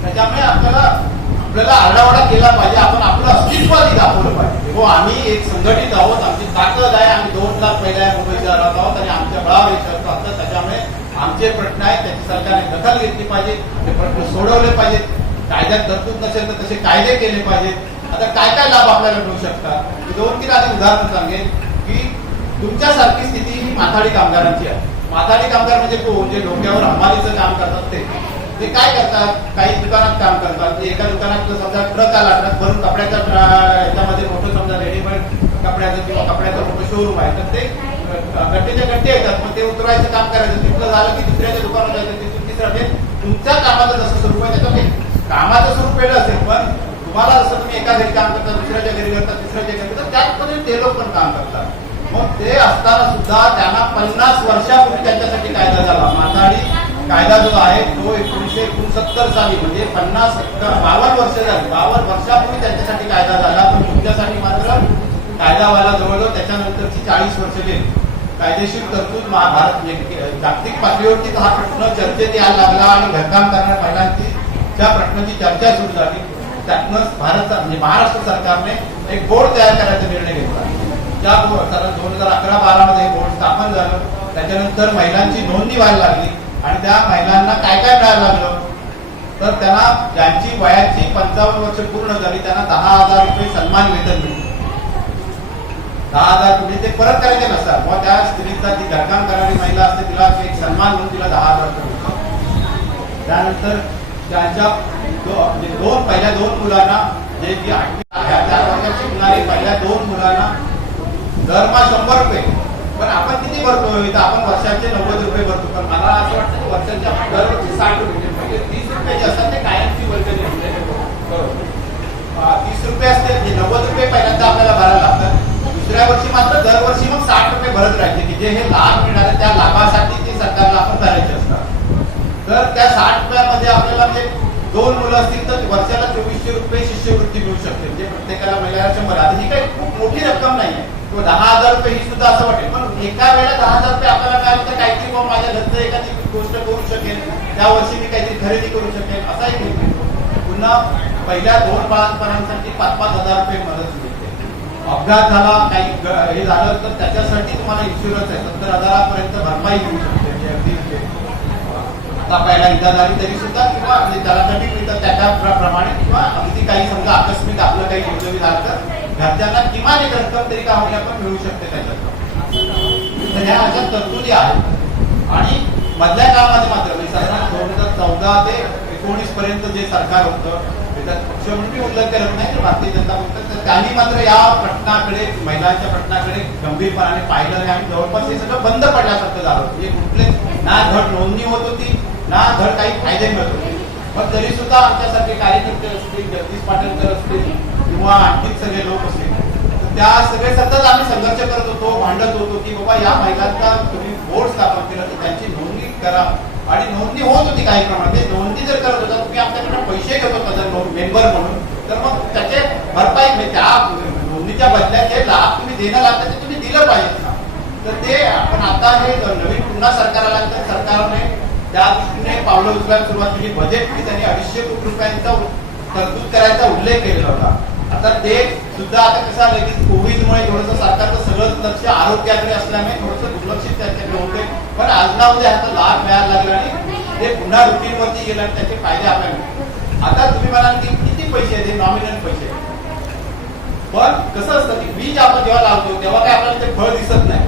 त्याच्यामुळे आपल्याला आरडाओरडा केला पाहिजे. आपण आपलं अस्तित्व आधी दाखवलं पाहिजे. हो आम्ही एक संघटित आहोत, आमची ताकद आहे, आम्ही 2 लाख महिला मुंबईत राहत आहोत आणि आमच्या बळावर यश असतात. त्याच्यामुळे आमचे प्रश्न आहेत त्याची सरकारने दखल घेतली पाहिजे, ते प्रश्न सोडवले पाहिजेत. कायद्यात तरतूद नसेल तर तसे कायदे केले पाहिजेत. आता काय काय लाभ आपल्याला मिळू शकतात, 2-3 आधी उदाहरण सांगेन की तुमच्यासारखी स्थिती ही माथाडी कामगारांची आहे. माथाडी कामगार म्हणजे जे डोक्यावर हमालीचं काम करतात ते काय करतात, काही दुकानात काम करतात. एका दुकानात समजा ट्रक आला, ट्रक भरून कपड्याच्या याच्यामध्ये मोठं समजा रेडीमेड कपड्याचं किंवा कपड्याचं मोठं शोरूम आहे, तर ते गट्टेच्या गट्टे येतात. मग ते उतरवायचं काम करायचं, तिथलं झालं की दुसऱ्याच्या दुकानात जायचं, तिथून तिसऱ्या. तुमच्या कामाचं जसं स्वरूप आहे त्याचं कामाचं स्वरूप वेगळं असेल, पण तुम्हाला जसं तुम्ही एका घरी काम करता, दुसऱ्याच्या घरी करता, तिसऱ्याच्या घरी करता, त्याचमध्ये ते लोक पण काम करतात. मग ते असताना सुद्धा त्यांना 50 वर्षापूर्वी त्यांच्यासाठी कायदा झाला. माथाडी कायदा जो आहे तो 1969 साली म्हणजे 52 वर्ष झाली. 52 वर्षापूर्वी त्यांच्यासाठी कायदा झाला. पण तुमच्यासाठी मात्र कायदा व्हायला जवळजवळ त्याच्यानंतरची 40 वर्ष गेली. कायदेशीर तरतूद महाभारत जागतिक पातळीवरती हा प्रश्न चर्चेत यायला लागला आणि घरकाम करणाऱ्या महिलांची त्या प्रश्नाची चर्चा सुरू झाली. त्यातनं म्हणजे महाराष्ट्र सरकारने एक बोर्ड तयार करायचा निर्णय घेतला. त्या 2011-12 मध्ये बोर्ड स्थापन झालं. त्याच्यानंतर महिलांची नोंदणी व्हायला लागली आणि त्या महिलांना काय काय मिळायला लागलं तर त्यांना ज्यांची वयाची 55 वर्ष पूर्ण झाली त्यांना 10,000 रुपये सन्मान वेतन मिळते. 10,000 रुपये ते परत करायचे नसतात. मग त्या स्त्रीचा जी घरकाम करणारी महिला असते तिला एक सन्मान म्हणून तिला 10,000 रुपये मिळतात. त्यानंतर त्यांच्या पहिल्या 2 मुलांना जे की 4 वर्षात शिकणारी पहिल्या 2 मुलांना दरमहा 100 रुपये. पण आपण किती भरतो, तर आपण वर्षाचे 90 रुपये भरतो. पण मला असं वाटतं की वर्षाच्या दरवर्षी 60 रुपये म्हणजे 30 रुपये जे असतात ते कायमची वर्गणी बरोबर 30 रुपये असते, 90 रुपये पहिल्यांदा आपल्याला भरायला लागतात. दुसऱ्या वर्षी मात्र दरवर्षी मग 60 रुपये भरत राहायचे की जे हे लाभ मिळणारे त्या लाभासाठी ते सरकारला आपण भरायचे असतात. तर त्या 60 रुपयामध्ये आपल्याला म्हणजे 2 मुलं असतील तर वर्षाला 2400 रुपये शिष्यवृत्ती मिळू शकते. म्हणजे प्रत्येकाला महिन्याला 100. आता ही काही खूप मोठी रक्कम नाही आहे. 10,000 रुपये ही सुद्धा असं वाटेल, पण एका वेळेला 10,000 रुपये आपल्याला मिळाले तर काहीतरी मग माझ्या घरचं एखादी गोष्ट करू शकेल, त्या वर्षी मी काहीतरी खरेदी करू शकेल असाही मिळतो. पुन्हा पहिल्या 2 बाळांपर्यंतसाठी 5,000 रुपये मदत मिळते. अपघात झाला काही हे झालं तर त्याच्यासाठी तुम्हाला इन्शुरन्स आहे 70,000 भरपाई मिळू शकते. आता पहिला इजा झाली तरी सुद्धा किंवा त्याला कधी मिळतात त्याच्याप्रमाणे किंवा अगदी काही समजा आकस्मिक आपलं काही दुर्दैवी झालं तर घरच्यांना किमान एक रक्कम तरी का होण्या पण मिळू शकते त्याच्यात. तर ह्या अशा तरतुदी आहेत. आणि मधल्या काळामध्ये मात्र साधारण 2014 ते 19 पर्यंत जे सरकार होतं त्याच्यात पक्ष म्हणून मी उल्लेख करत नाही तर भारतीय जनता पक्ष, तर त्यांनी मात्र या प्रश्नाकडे महिलांच्या प्रश्नाकडे गंभीरपणाने पाहिलं नाही आणि जवळपास हे सगळं बंद पडल्यासारखं झालं. म्हणजे कुठले ना घट नोंदणी होत होती ना घट काही फायदे मिळत होते. मग तरी सुद्धा आमच्यासारखे कार्यकर्ते असतील, जगदीश पाटीलकर असतील किंवा आणखी सगळे लोक असतील तर त्या सगळे सतत आम्ही संघर्ष करत होतो, भांडत होतो की बाबा या महिलांचा तुम्ही बोर्ड स्थापन केलं तर त्यांची नोंदणी करा. आणि नोंदणी होत होती काही प्रमाणात. नोंदणी जर करत होता तुम्ही आमच्याकडे पैसे घेत होता जर मेंबर म्हणून तर मग त्याचे भरपाई त्या नोंदणीच्या बदल्यात जे लाभ तुम्ही देणं लागतं ते तुम्ही दिलं पाहिजे ना. तर ते आपण आता हे नवीन पुन्हा सरकार आल्यानंतर सरकारने त्या दृष्टीने पावलं उचलायला सुरुवात केली. बजेट त्यांनी 250 कोटी रुपयांचा तरतूद करायचा उल्लेख केलेला होता. आता ते सुद्धा आता कसं आलं की कोविडमुळे थोडंसं सरकारचं सगळं लक्ष आरोग्याकडे असल्यामुळे थोडंसं दुर्लक्षित त्यांच्याकडे होते, पण आज ना उद्या ह्याचा लाभ मिळायला लागला आणि ते पुन्हा रुटीन वरती गेलं आणि त्याचे फायदे आपल्याला मिळतात. आता तुम्ही म्हणाल की किती पैसे आहेत, नॉमिनल पैसे, पण कसं असतं की बीज आपण जेव्हा लावतो तेव्हा काय आपल्याला ते फळ दिसत नाही.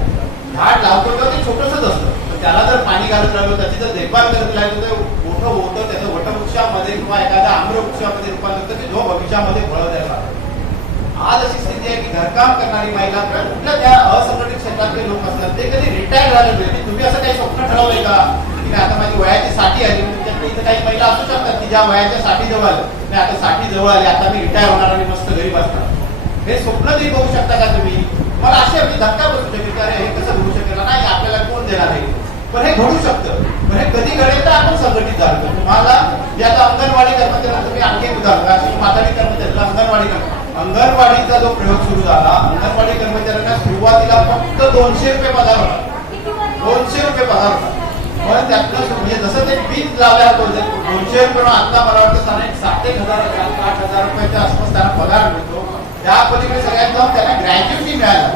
झाड लावतो तेव्हा ते छोटंसंच असतं, पण त्याला जर पाणी घालत राहिलो, त्याची जर देखभाल करत राहिलो तर मोठं होतं, त्याचं वटवृक्षामध्ये किंवा एखाद्या आम्रवृक्षामध्ये रूपांतर होतं की जो भविष्यामध्ये फळं द्यायला लागतं. आज अशी स्थिती आहे की घरकाम करणारी महिला कुठल्या त्या असंघटित क्षेत्रातले लोक असतात ते कधी रिटायर झाले पाहिजे. तुम्ही असं काही स्वप्न ठरवलंय का की आता माझी वयाची 60 आली, तुमच्याकडे इथं काही महिला असू शकतात की ज्या वयाच्या 60 जवळ आल्या, नाही आता 60 जवळ आली, आता मी रिटायर होणार आणि मस्त घरी बसणार, हे स्वप्न तरी बघू शकता का तुम्ही? मला असे अगदी धक्का बसू शकेल की अरे हे कसं घडू शकेल, नाही आपल्याला कोण देणार आहे, पण हे घडू शकतं. पण हे कधी घडेल तर आपण संघटित झालो. तुम्हाला जे आता अंगणवाडी कर्मचाऱ्यांचं मी आणखी एक उदाहरण, अशी माताडी कर्मचाऱ्यांना अंगणवाडीचा जो प्रयोग सुरू झाला, अंगणवाडी कर्मचाऱ्यांना सुरुवातीला फक्त 200 रुपये पगार होता, 200 रुपये पगार होता. पण त्यातलं म्हणजे जसं ते बीज लावल्या होतो 200 रुपये, आता मला वाटतं स्थानिक 7,000 8,000 रुपयाच्या आसपास त्यांना पगार मिळतो. त्या पलीकडे सगळ्यात जाऊन त्यांना ग्रॅज्युएटी मिळाला,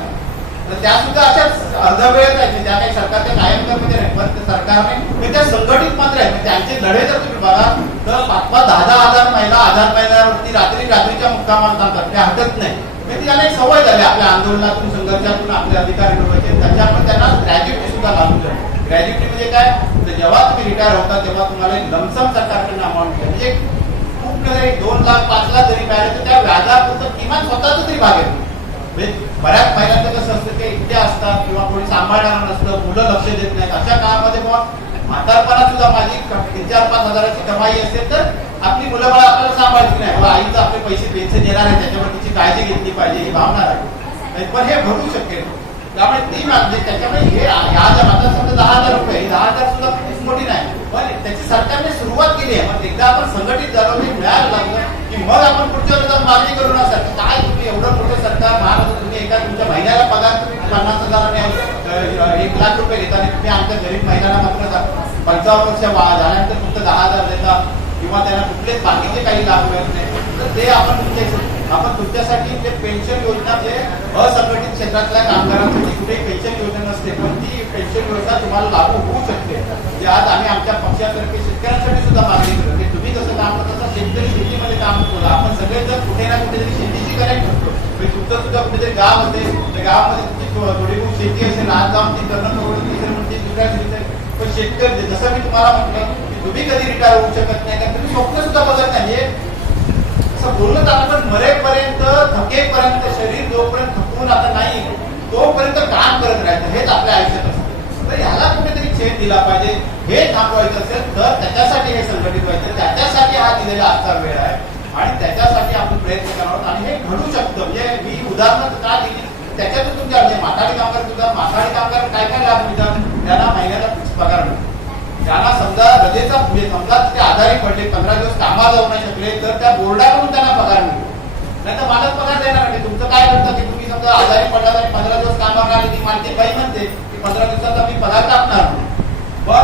तर त्या सुद्धा अशाच अर्धवेळ आहेत, त्या काही सरकारच्या कायम कर्मचारी नाही, पण सरकारने त्या संघटित मात्र आहेत. त्यांचे लढे जर तुम्ही बघा तर 5-10 हजार महिला आधार महिन्यावरती रात्रीच्या मुक्कामाला थांबतात, ते हटत नाही. म्हणजे त्यांना एक सवय झाली आपल्या आंदोलनातून संघर्षातून आपले अधिकार मिळवायचे, त्याच्यामुळे त्यांना ग्रॅज्युएटी सुद्धा लागू झाली. ग्रॅज्युएटी म्हणजे काय, तर जेव्हा तुम्ही रिटायर होता तेव्हा तुम्हाला एक लमसम सरकारकडून अमाऊंट मिळते, म्हणजे खूप 2 लाख 5 लाख जरी मिळाले तर त्या व्याजापुरतं किमान स्वतःच तरी भागेल. बऱ्याच महिलांचं कसं असतं ते एकट्या असतात किंवा कोणी सांभाळणार नसतं, मुलं लक्ष देत नाहीत, अशा काळामध्ये मग म्हातारपणात सुद्धा माझी 3-4-5 हजाराची कमाई असेल तर आपली मुलं बाळ आपल्याला सांभाळायची नाही, आईचं आपले पैसे पेन्शन देणार आहे त्याच्यावर तिची काळजी घेतली पाहिजे ही भावना आहे. पण हे घडू शकेल, त्यामुळे ती म्हणजे त्याच्यामुळे हे ह्या आता समजा 10,000 रुपये, 10,000 सुद्धा खूप मोठी नाही, पण त्याची सरकारने सुरुवात केली आहे. मग एकदा आपण संघटित झालो, हे मिळायला लागलं की मग आपण पुढच्या वर्षात मागणी करू ना सर, काय तुम्ही एवढं मोठं सरकार महाराष्ट्र, तुम्ही एका तुमच्या महिन्याला पगार तुम्ही 50,000 आणि 1 लाख रुपये घेता आणि तुम्ही आमच्या गरीब महिलांना मात्र 55 वर्ष झाल्यानंतर फक्त 10,000 देता किंवा त्यांना कुठलेच बाकीचे काही लाभ मिळत नाही, तर ते आपण तुमच्यासाठी ते पेन्शन योजना जे असंघटित क्षेत्रातल्या कामगारांसाठी कुठे पेन्शन योजना नसते, पण ती पेन्शन योजना तुम्हाला लागू होऊ शकते. जे आज आम्ही आमच्या पक्षातर्फे शेतकऱ्यांसाठी सुद्धा मागणी करतो. तुम्ही कसं काम करता तसं शेतकरी शेतीमध्ये काम करतो, आपण सगळे जर कुठे ना कुठेतरी शेतीची कनेक्ट करतो. तुमचं सुद्धा कुठेतरी गाव होते, त्या गावामध्ये तुमची थोडी खूप शेती असेल, आज जाऊन ती करणं परवडत म्हणजे दुसऱ्या शेती, पण शेतकरी जसं मी तुम्हाला म्हटलं की तुम्ही कधी रिटायर होऊ शकत नाही, कारण तुम्ही स्वप्न सुद्धा बघत नाही. असं बोलत आपण पण मरेपर्यंत, थकेपर्यंत, शरीर जोपर्यंत थकून आता नाही तोपर्यंत काम करत राहायचं, हेच आपल्या आयुष्यात असतं. तर ह्याला कुठेतरी छेद दिला पाहिजे. हे थांबवायचं असेल तर त्याच्यासाठी हे संघटित व्हायचं, त्याच्यासाठी हा दिलेला आजचा वेळ आहे आणि त्याच्यासाठी आपण प्रयत्न करावा आणि हे घडू शकतं. म्हणजे मी उदाहरण का दिली त्याच्यातून तुमच्या म्हणजे माथाडी कामगार सुद्धा, माथाडी कामगार काय काय लाभ मिळतात, त्यांना महिन्याला फिक्स पगार मिळतो. त्यांना समजा रजेचा म्हणजे समजा ते आजारी पडले, 15 दिवस कामाला जाऊ नाही शकले तर त्या बोर्डाकडून त्यांना पगार मिळतो. नाही तर मालक पगार देणार नाही. तुमचं काय करतं की तुम्ही समजा आजारी पडला आणि 15 दिवस कामावर आले की मालकी बाई म्हणते की 15 दिवसाचा मी पगार टाकणार, पण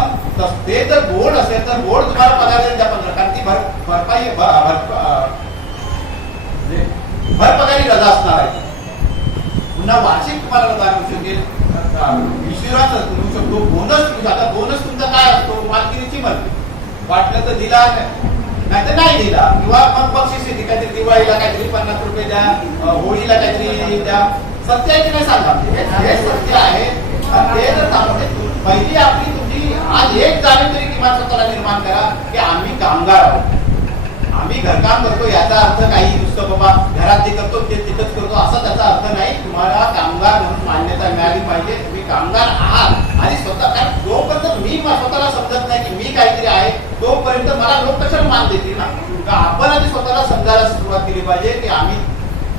ते जर बोर्ड असेल तर बोर्ड तुम्हाला पगार देईल त्या 15, कारण ती भरपगारी रजा असणार आहे. पुन्हा वार्षिक तुम्हाला रजा मिळू शकेल, इन्शुरन्स मिळू शकतो, बोनस. आता बोनस तुमचा काय असतो, मालकीची मर्जी, वाटलं तर दिला नाही तर नाही दिला, किंवा मग बक्षीस येते काहीतरी, दिवाळीला काहीतरी 50 रुपये द्या, होळीला काहीतरी द्या. सत्य आहे की नाही सांगा, हे सत्य आहे. ते जर सांगते पहिली आपली तुमची आज एक जाणीव तरी किमान स्वतःला निर्माण करा की आम्ही कामगार आहोत, आम्ही घरकाम करतो. याचा अर्थ काही नुसतं बाबा घरात जे करतो ते तिथंच करतो असा त्याचा अर्थ नाही. तुम्हाला कामगार म्हणून मान्यता मिळाली पाहिजे, तुम्ही कामगार आहात. आणि स्वतः कारण जोपर्यंत मी स्वतःला समजत नाही की मी काहीतरी आहे तोपर्यंत मला लोक कशाला मान देतील ना. आपण आधी स्वतःला समजायला सुरुवात केली पाहिजे की आम्ही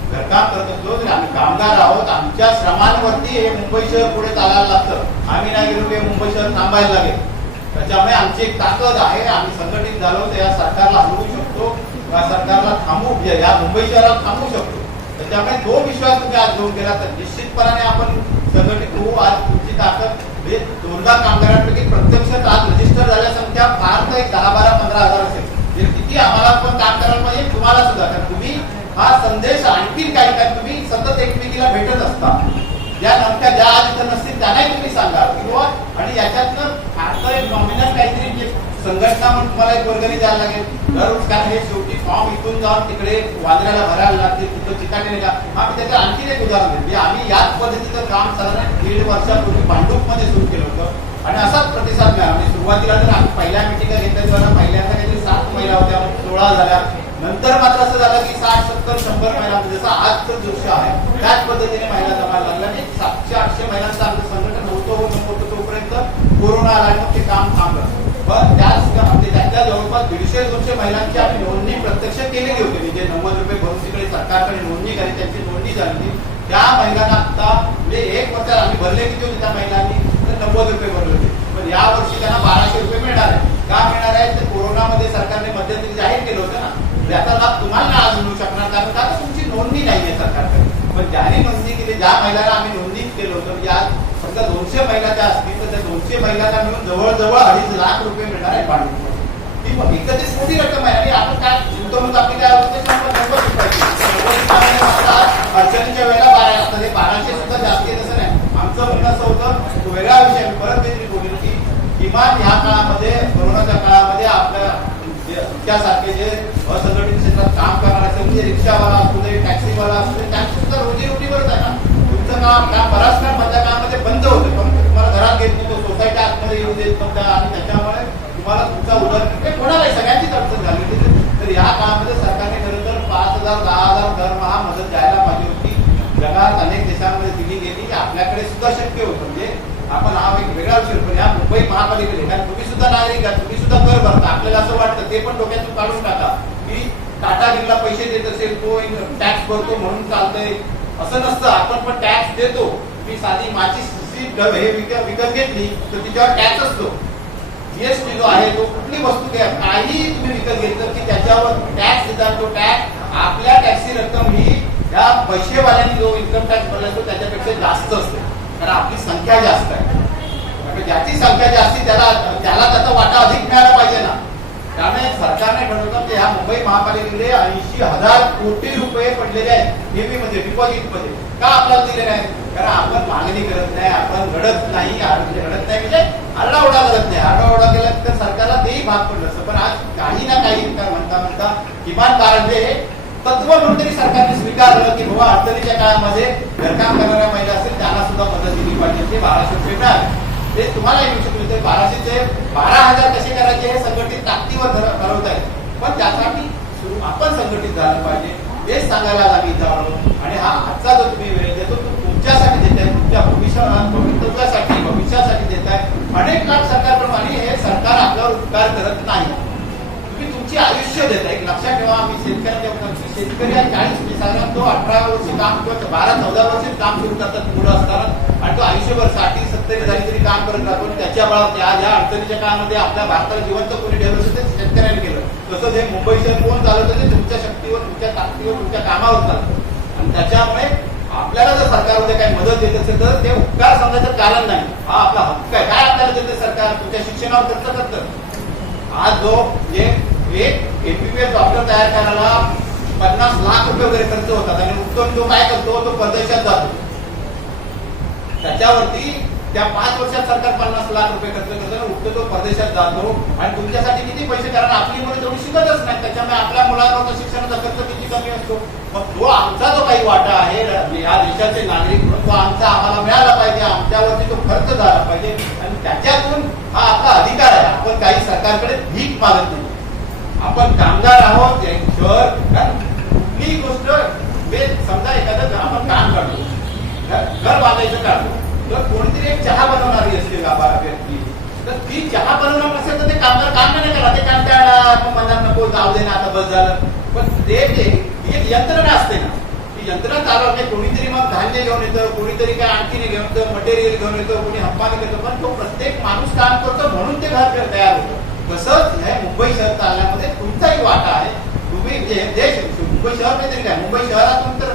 घरकाम करत असलो तरी आम्ही कामगार आहोत. आमच्या श्रमांवरती हे मुंबई शहर पुढे चालायला लागतं. आम्ही नाही गेलो की मुंबई शहर थांबायला लागेल. त्याच्यामुळे आमची एक ताकद आहे. आम्ही संघटित झालो तर या सरकारला हलवू शकतो, या सरकारला थांबवू, या मुंबई शहराला थांबवू शकतो. त्याच्यामुळे तो विश्वास तुम्ही आज घेऊन गेला तर निश्चितपणाने आपण संघटित होऊ. आज तुमची ताकद म्हणजे 2 कामगारांपैकी प्रत्यक्षात आज रजिस्टर झाल्या संख्या फार तर 10, 12, 15 हजार असेल. किती आम्हाला पण काम करायला पाहिजे, तुम्हाला सुद्धा, कारण तुम्ही हा संदेश आणखी काही तुम्ही सतत एकमेकीला भेटत असता, ज्या नमक्या ज्या आज इथं नसतील त्यांनाही तुम्ही सांगा किंवा आणि याच्यातनं आता एक नॉमिनल काहीतरी जे संघटना म्हणून तुम्हाला एक वर्गणी द्यायला लागेल दररोज, कारण हे शेवटी फॉर्म इथून जाऊन तिकडे वांद्र्याला भरायला लागते, तिथं चिकाटी नाही का. आम्ही त्याचं आणखी एक उदाहरण देतो. आम्ही याच पद्धतीचं काम साधारण 1.5 वर्षापूर्वी भांडूपमध्ये सुरू केलं होतं आणि असाच प्रतिसाद मिळाला. म्हणजे सुरुवातीला तर आम्ही पहिल्या मिटिंगला घेतल्या पहिल्यांदा काहीतरी 7 महिला होत्या, 16 झाल्या. नंतर मात्र असं झालं की 60, 70, 100 महिला, जसं आजचं दृश्य आहे त्याच पद्धतीने महिला जमायला लागल्या आणि 700-800 महिलांचं आमचं संघटन होतं तोपर्यंत कोरोना आला आणि मग ते काम थांबलं. पण त्याच्या जवळपास 150-200 महिलांची आम्ही नोंदणी प्रत्यक्ष केलेली होती. म्हणजे 90 रुपये भरून तिकडे सरकारकडे नोंदणी करायची, त्यांची नोंदणी झाली होती. त्या महिलांना आता म्हणजे 1 वर्षात आम्ही भरले किती होते त्या महिलांनी, तर 90 रुपये भरले होते. पण या वर्षी त्यांना 1200 रुपये मिळणार आहे. का मिळणार आहे, तर कोरोनामध्ये सरकारने मध्यंतरी जाहीर केलं होतं ना, याचा लाभ तुम्हाला आज मिळू शकणार कारण का तुमची नोंदणी नाहीये सरकारकडे. पण ज्याने नोंदणी केली, ज्या महिलांना आम्ही नोंदणी केलं होतं, या फक्त 200 महिला ज्या असतील तर त्या 200 महिलांना मिळून जवळजवळ 2.5 लाख रुपये मिळणार आहे भांडवल. ती एकत्रित मोठी रक्कम आहे आणि आपण काय गुंतवणूक आपली काय होते 90 रुपयाची. अडचणीच्या वेळेला 12 असतात, हे 1200 सुद्धा जास्त आहे तसं नाही. आमचं म्हणणं असं होतं, तो वेगळा विषय परत काहीतरी बोललो की किमान ह्या काळामध्ये कोरोनाच्या काळामध्ये आपल्या तुमच्यासारखे जे असंघटित क्षेत्रात काम करणारे असेल, म्हणजे रिक्षावाला असू दे, टॅक्सीवाला असू दे, त्यांची सुद्धा रोजीरोटीवरच आहे ना. तुमचं काम बराच काळ मधल्या काळामध्ये बंद होतं, पण तुम्हाला घरात घेत नव्हतं, सोसायटी आतमध्ये येऊ देत नव्हत्या आणि त्याच्यामुळे तुम्हाला तुमचा उदरनिर्वाह कोणालाही सगळ्यांचीच अडचण झाली होती. तर या काळामध्ये सरकारने खरं तर 5,000, 10,000 दरमहा मदत द्यायला पाहिजे होती. जगात अनेक देशांमध्ये दिली गेली, आपल्याकडे सुद्धा शक्य होतं. म्हणजे आपण हा एक वेगळा विषय, पण या मुंबई महापालिकेने, कारण तुम्ही सुद्धा नागरिक आहात, तुम्ही सुद्धा कर भरता, आपल्याला असं वाटतं ते पण डोक्यातून काढून टाका की टाटा बिर्ला पैसे देत असेल तो टॅक्स भरतो म्हणून चालतंय, असं नसतं. आपण पण टॅक्स देतो. मी साधी माझी सीट हे विकत घेतली तर तिच्यावर टॅक्स असतो. जीएसटी जो आहे तो कुठली वस्तू घ्या काही तुम्ही विकत घेतलं की त्याच्यावर टॅक्स देतात. तो टॅक्स आपल्या टॅक्सची रक्कम ही या पैसेवाल्यांनी जो इन्कम टॅक्स भरला असतो त्याच्यापेक्षा जास्त असते, कारण आपली संख्या जास्त आहे. ज्याची संख्या जास्ती त्याला त्याचा वाटा अधिक मिळाला पाहिजे ना. त्यामुळे सरकारने ठरवलं की ह्या मुंबई महापालिकेमध्ये 80,000 कोटी रुपये पडलेले आहेत ठेवीमध्ये, डिपॉझिटमध्ये. का आपल्याला दिले नाही, कारण आपण मागणी करत नाही, आपण रडत नाही. रडत नाही म्हणजे आरडाओरडा करत नाही. आरडाओरडा केला तर सरकारला तेही भाग पडलं असतं. पण आज काही ना काही म्हणता किमान कारण जे तत्व म्हणून तरी सरकारने स्वीकारलं की बाबा अडचणीच्या काळामध्ये घरकाम करणाऱ्या महिला असेल त्यांना सुद्धा मदत दिली पाहिजे. ते 1200 रुपये मिळाले. ते तुम्हाला येऊ शकतो. ते 1200चे 12,000 कसे करायचे हे संघटित ताकदीवर ठरवत आहेत. पण त्यासाठी आपण संघटित झालं पाहिजे तेच सांगायला आम्ही इथं आलो. आणि हा आजचा जो तुम्ही वेळ देतो तो तुमच्यासाठी देत आहे, तुमच्या भविष्यासाठी देत आहे. अनेक लाख सरकारप्रमाणे हे सरकार आपल्यावर उपकार करत नाही. तुम्ही तुमची आयुष्य देत आहे. लक्षात ठेवा, आम्ही शेतकरी 40 साधारण तो 18 वर्ष काम किंवा 12-14 वर्ष काम सुरू करतात मुलं असताना आणि तो आयुष्यभर 60-70 झाली तरी काम करत राहतो. त्याच्या बळावर या अडचणीच्या काळामध्ये आपल्या भारताला जिवंत कोणी डेव्हलप शेतकऱ्यांनी केलं. तसंच हे मुंबई शहर कोण चालवतं ते तुमच्या शक्तीवर, तुमच्या ताकदीवर, तुमच्या कामावर चालतं. आणि त्याच्यामुळे आपल्याला जर सरकारमध्ये काही मदत देत असेल तर ते उपकार समजायचं कारण नाही. हा आपला हक्क आहे. काय आपल्याला देतं सरकार? तुमच्या शिक्षणावर खर्च करतं. आज जो एक एमबीबीएस डॉक्टर तयार करायला 50 लाख रुपये वगैरे खर्च होतात आणि उत्तम जो काय करतो तो परदेशात जातो. त्याच्यावरती त्या 5 वर्षात सरकार 50 लाख रुपये खर्च करतो आणि उत्तम तो परदेशात जातो. आणि तुमच्यासाठी किती पैसे, कारण आपली मुलं तेवढी शिकतच नाही, त्याच्यामुळे आपल्या मुलांवरचा शिक्षणाचा खर्च किती कमी असतो. मग तो आमचा जो काही वाटा आहे या देशाचे नागरिक म्हणून तो आमचा आम्हाला मिळाला पाहिजे, आमच्यावरती तो खर्च झाला पाहिजे. आणि त्याच्यातून हा आपला अधिकार आहे. आपण काही सरकारकडे भीक मागत नाही. आपण कामगार आहोत. शहर कुठलीही गोष्ट समजा एखादं आपण काम काढतो, घर बांधायचं काढतो, तर कोणीतरी एक चहा बनवणारी असते व्यक्ती, तर ती चहा बनवणार नसेल तर ते कामगार काम नाही करणार. ते काम मनात नको जाऊ दे ना आता बस झालं. पण ते एक यंत्रणा असते ना, ती यंत्रणा चालवते. कोणीतरी मग धान्य घेऊन येतं, कोणीतरी काय आणखी घेऊन येतं, मटेरियल घेऊन येतं, कोणी हप्पाने करतं. पण तो प्रत्येक माणूस काम करतो म्हणून ते घर तयार होतं. तसंच हे मुंबई शहर चालण्यामध्ये तुमचाही वाटा आहे. तुम्ही देश मुंबई शहर नाही तरी काय, मुंबई शहरातून तर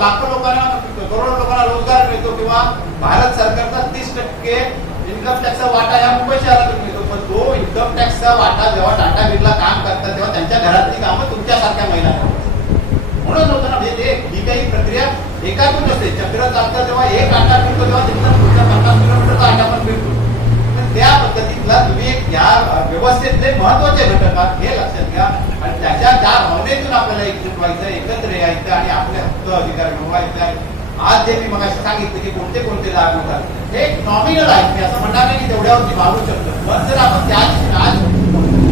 लाखो लोकांना, करोडो लोकांना रोजगार मिळतो किंवा भारत सरकारचा 30% इन्कम टॅक्सचा वाटा या मुंबई शहरातून मिळतो. पण तो इन्कम टॅक्सचा वाटा जेव्हा टाटा बिर्ला काम करतात तेव्हा त्यांच्या घरातली कामं तुमच्यासारख्या महिला करतात. म्हणून इकडं चालतं तेव्हा एक आटा मिळतो, तेव्हा तिथं पुढच्या 50 किलोमीटरचा आटा पण मिळतो. तर त्या पद्धतीतला तुम्ही एक या व्यवस्थेतले महत्वाचे घटक आहात हे लक्षात घ्या आणि त्याच्या त्या भावनेतून आपल्याला एकत्रित व्हायचं, एकत्र यायचं आणि आपले हक्क अधिकार मिळवायचे. आज जे मी मगाशी सांगितलं की कोणते कोणते लाभ मिळतात, हे नॉमिनल आहे. मी असं म्हणणार नाही की तेवढ्यावरती भागू शकतो, पण जर आपण त्याच आज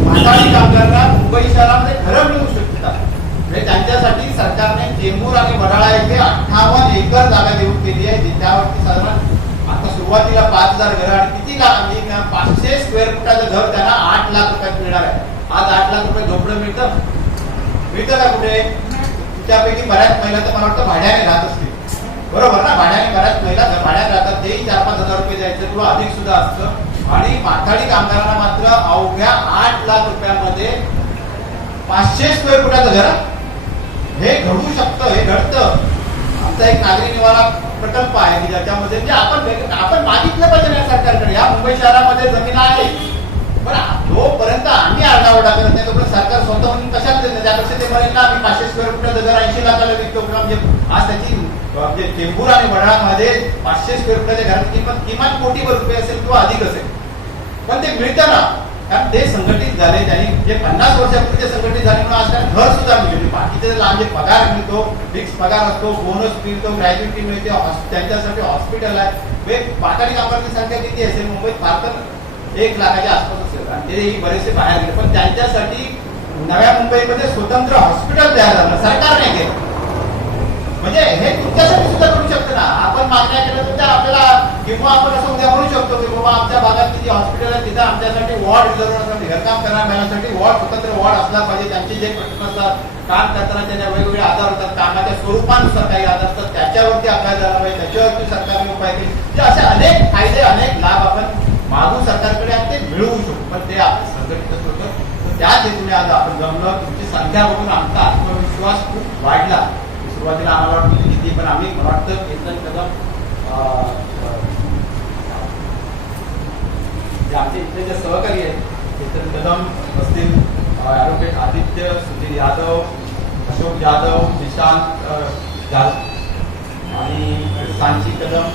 माथाडी कामगारांना मुंबई शहरामध्ये घरं मिळू शकतात, म्हणजे त्यांच्यासाठी सरकारने चेंबूर आणि वडाळा येथे 58 एकर जागा देऊन केली आहे, त्यावरती साधारण आता सुरुवातीला 5000 घरं आणि किती 500 स्क्वेअर फुटाचं घर त्यांना 8 लाख रुपयात मिळणार आहे. आज 8 लाख रुपये झोपडं मिळतं का कुठे? त्यापैकी बऱ्याच महिला तर मला वाटतं भाड्याने राहत असतील, बरोबर ना? भाड्याने बऱ्याच महिला भाड्याने राहतात, तेही 4-5 हजार रुपये द्यायचं किंवा अधिक सुद्धा असतं. आणि माथाडी कामगारांना मात्र अवघ्या 8 लाख रुपयामध्ये 500 स्क्वेअर फुटाचं घर हे घडू शकतं, हे घडतं. आमचा एक नागरी निवारा प्रकल्प आहे की ज्याच्यामध्ये म्हणजे आपण मागितलं पाहिजे या सरकारकडे. या मुंबई शहरामध्ये जमीन आहे, पण जोपर्यंत आम्ही आरडाओरडा करत नाही तोपर्यंत सरकार स्वतःहून कशात देत नाही. त्यापेक्षा ते म्हणेल ना आम्ही 500 स्क्वेअर फुटाचं घर 80 लाखाला विकतो, म्हणजे आज त्याची चेंबूर आणि वडाळामध्ये 500 स्क्वेअर फुटाच्या घराची किंमत किमान कोटीभर रुपये असेल किंवा अधिक असेल, पण ते मिळतं ना, कारण ते संघटित झाले. त्यांनी जे 50 वर्षापूर्वी ते संघटित झाले म्हणून आज त्यांना घर सुद्धा मिळते. बाकीचे लांब जे पगार मिळतो, फिक्स पगार असतो, बोनस मिळतो, ग्रॅज्युटी मिळते, त्यांच्यासाठी हॉस्पिटल आहे. माथाडी कामगारांची संख्या किती असेल मुंबईत? फार तर 1 लाखाच्या आसपास असेल आणि तेही बरेचसे बाहेर गेले, पण त्यांच्यासाठी नव्या मुंबईमध्ये स्वतंत्र हॉस्पिटल तयार झालं, सरकारने केलं. म्हणजे हे तुमच्यासाठी सुद्धा करू शकतो ना. आपण मागण्या केल्या तर त्या आपल्याला, किंवा आपण असं उद्या म्हणू शकतो की बाबा आमच्या भागात जी हॉस्पिटल आहे तिथं आमच्यासाठी वॉर्ड रिझर्व घरकाम करणाऱ्यांसाठी स्वतंत्र वॉर्ड असला पाहिजे. त्यांचे जे प्रश्न असतात, काम करताना त्यांना वेगवेगळे आधार होतात, कामाच्या स्वरूपानुसार काही आधार असतात, त्याच्यावरती अभ्यास झाला पाहिजे, त्याच्यावरती सरकारने उपाय केले. म्हणजे असे अनेक फायदे, अनेक लाभ आपण मागू सरकारकडे आणि ते मिळवू शकतो, पण ते आपण संघटित होतं. त्याच हेतूने आज आपण जमलो. तुमची संख्या बघून आमचा आत्मविश्वास खूप वाढला. सुरुवातीला आम्हाला वाटतं किती, पण आम्ही मला वाटतं केतन कदम आमचे इथले जे सहकारी आहेत, केतन कदम असतील, ॲडव्होकेट आदित्य, सुधीर यादव, अशोक यादव, निशांत आणि सांची कदम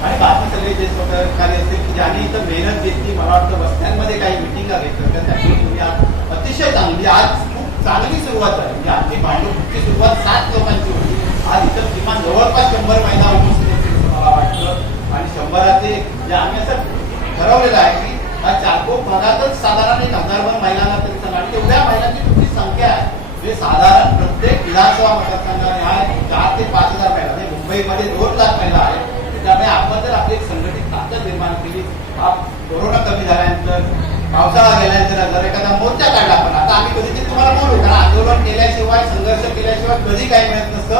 आणि बाकी सगळे जे सहकारी असतील की ज्यांनी इथं मेहनत घेतली. मला वाटतं वस्त्यांमध्ये काही मिटिंगा घेतल्या त्याची तुम्ही आज अतिशय चांगली, आज खूप चांगली सुरुवात आहे. म्हणजे आमची भांडवलची सुरुवात 7 लोकांची होती. आज इथं किमान जवळपास 100 महिला उपस्थित असतील मला वाटतं. आणि 100 जे आम्ही असं ठरवलेलं आहे की या 4 भागातच साधारण 1000 महिलांना तरी सांगा. आणि एवढ्या महिलांची तुमची संख्या आहे, जे साधारण प्रत्येक विधानसभा मतदारसंघाने आहे 4 ते 5000 महिला, म्हणजे मुंबईमध्ये 2 लाख महिला आहेत. त्यामुळे आपण जर आपली एक संघटित ताकद निर्माण केली, कोरोना कमी झाल्यानंतर, पावसाळा गेल्यानंतर जर एखादा मोर्चा काढला, आपण आता आम्ही कधीतरी तुम्हाला बोलू, कारण आंदोलन केल्याशिवाय, संघर्ष केल्याशिवाय कधी काही मिळत नसतं.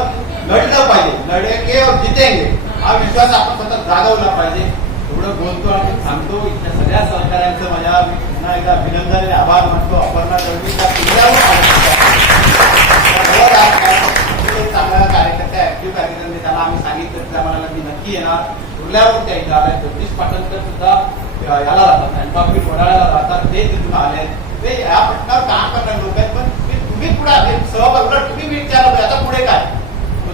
लढलं पाहिजे, लढेंगे और जितेंगे हा विश्वास आपण स्वतः जागवला पाहिजे. एवढं बोलतो आणि सांगतो. इथल्या सगळ्या सहकाऱ्यांचं माझ्या पुन्हा एकदा अभिनंदन आणि आभार मानतो. अपर्णा दळवीच्या चांगला कार्यकर्ता, ऍक्टिव्ह कार्यकर्ते, त्याला आम्ही सांगितलं त्या मला मी नक्की येणार. उरल्यावर त्या इथं आल्या. जगदीश पाटणकर सुद्धा याला राहतात, त्यांच्यापैकी वडाळ्याला राहतात, ते तिथून आले. ते या प्रश्नावर काम करणारे लोक आहेत, पण तुम्ही पुढे आले सहभाग, उलट तुम्ही विचारलं आता पुढे काय.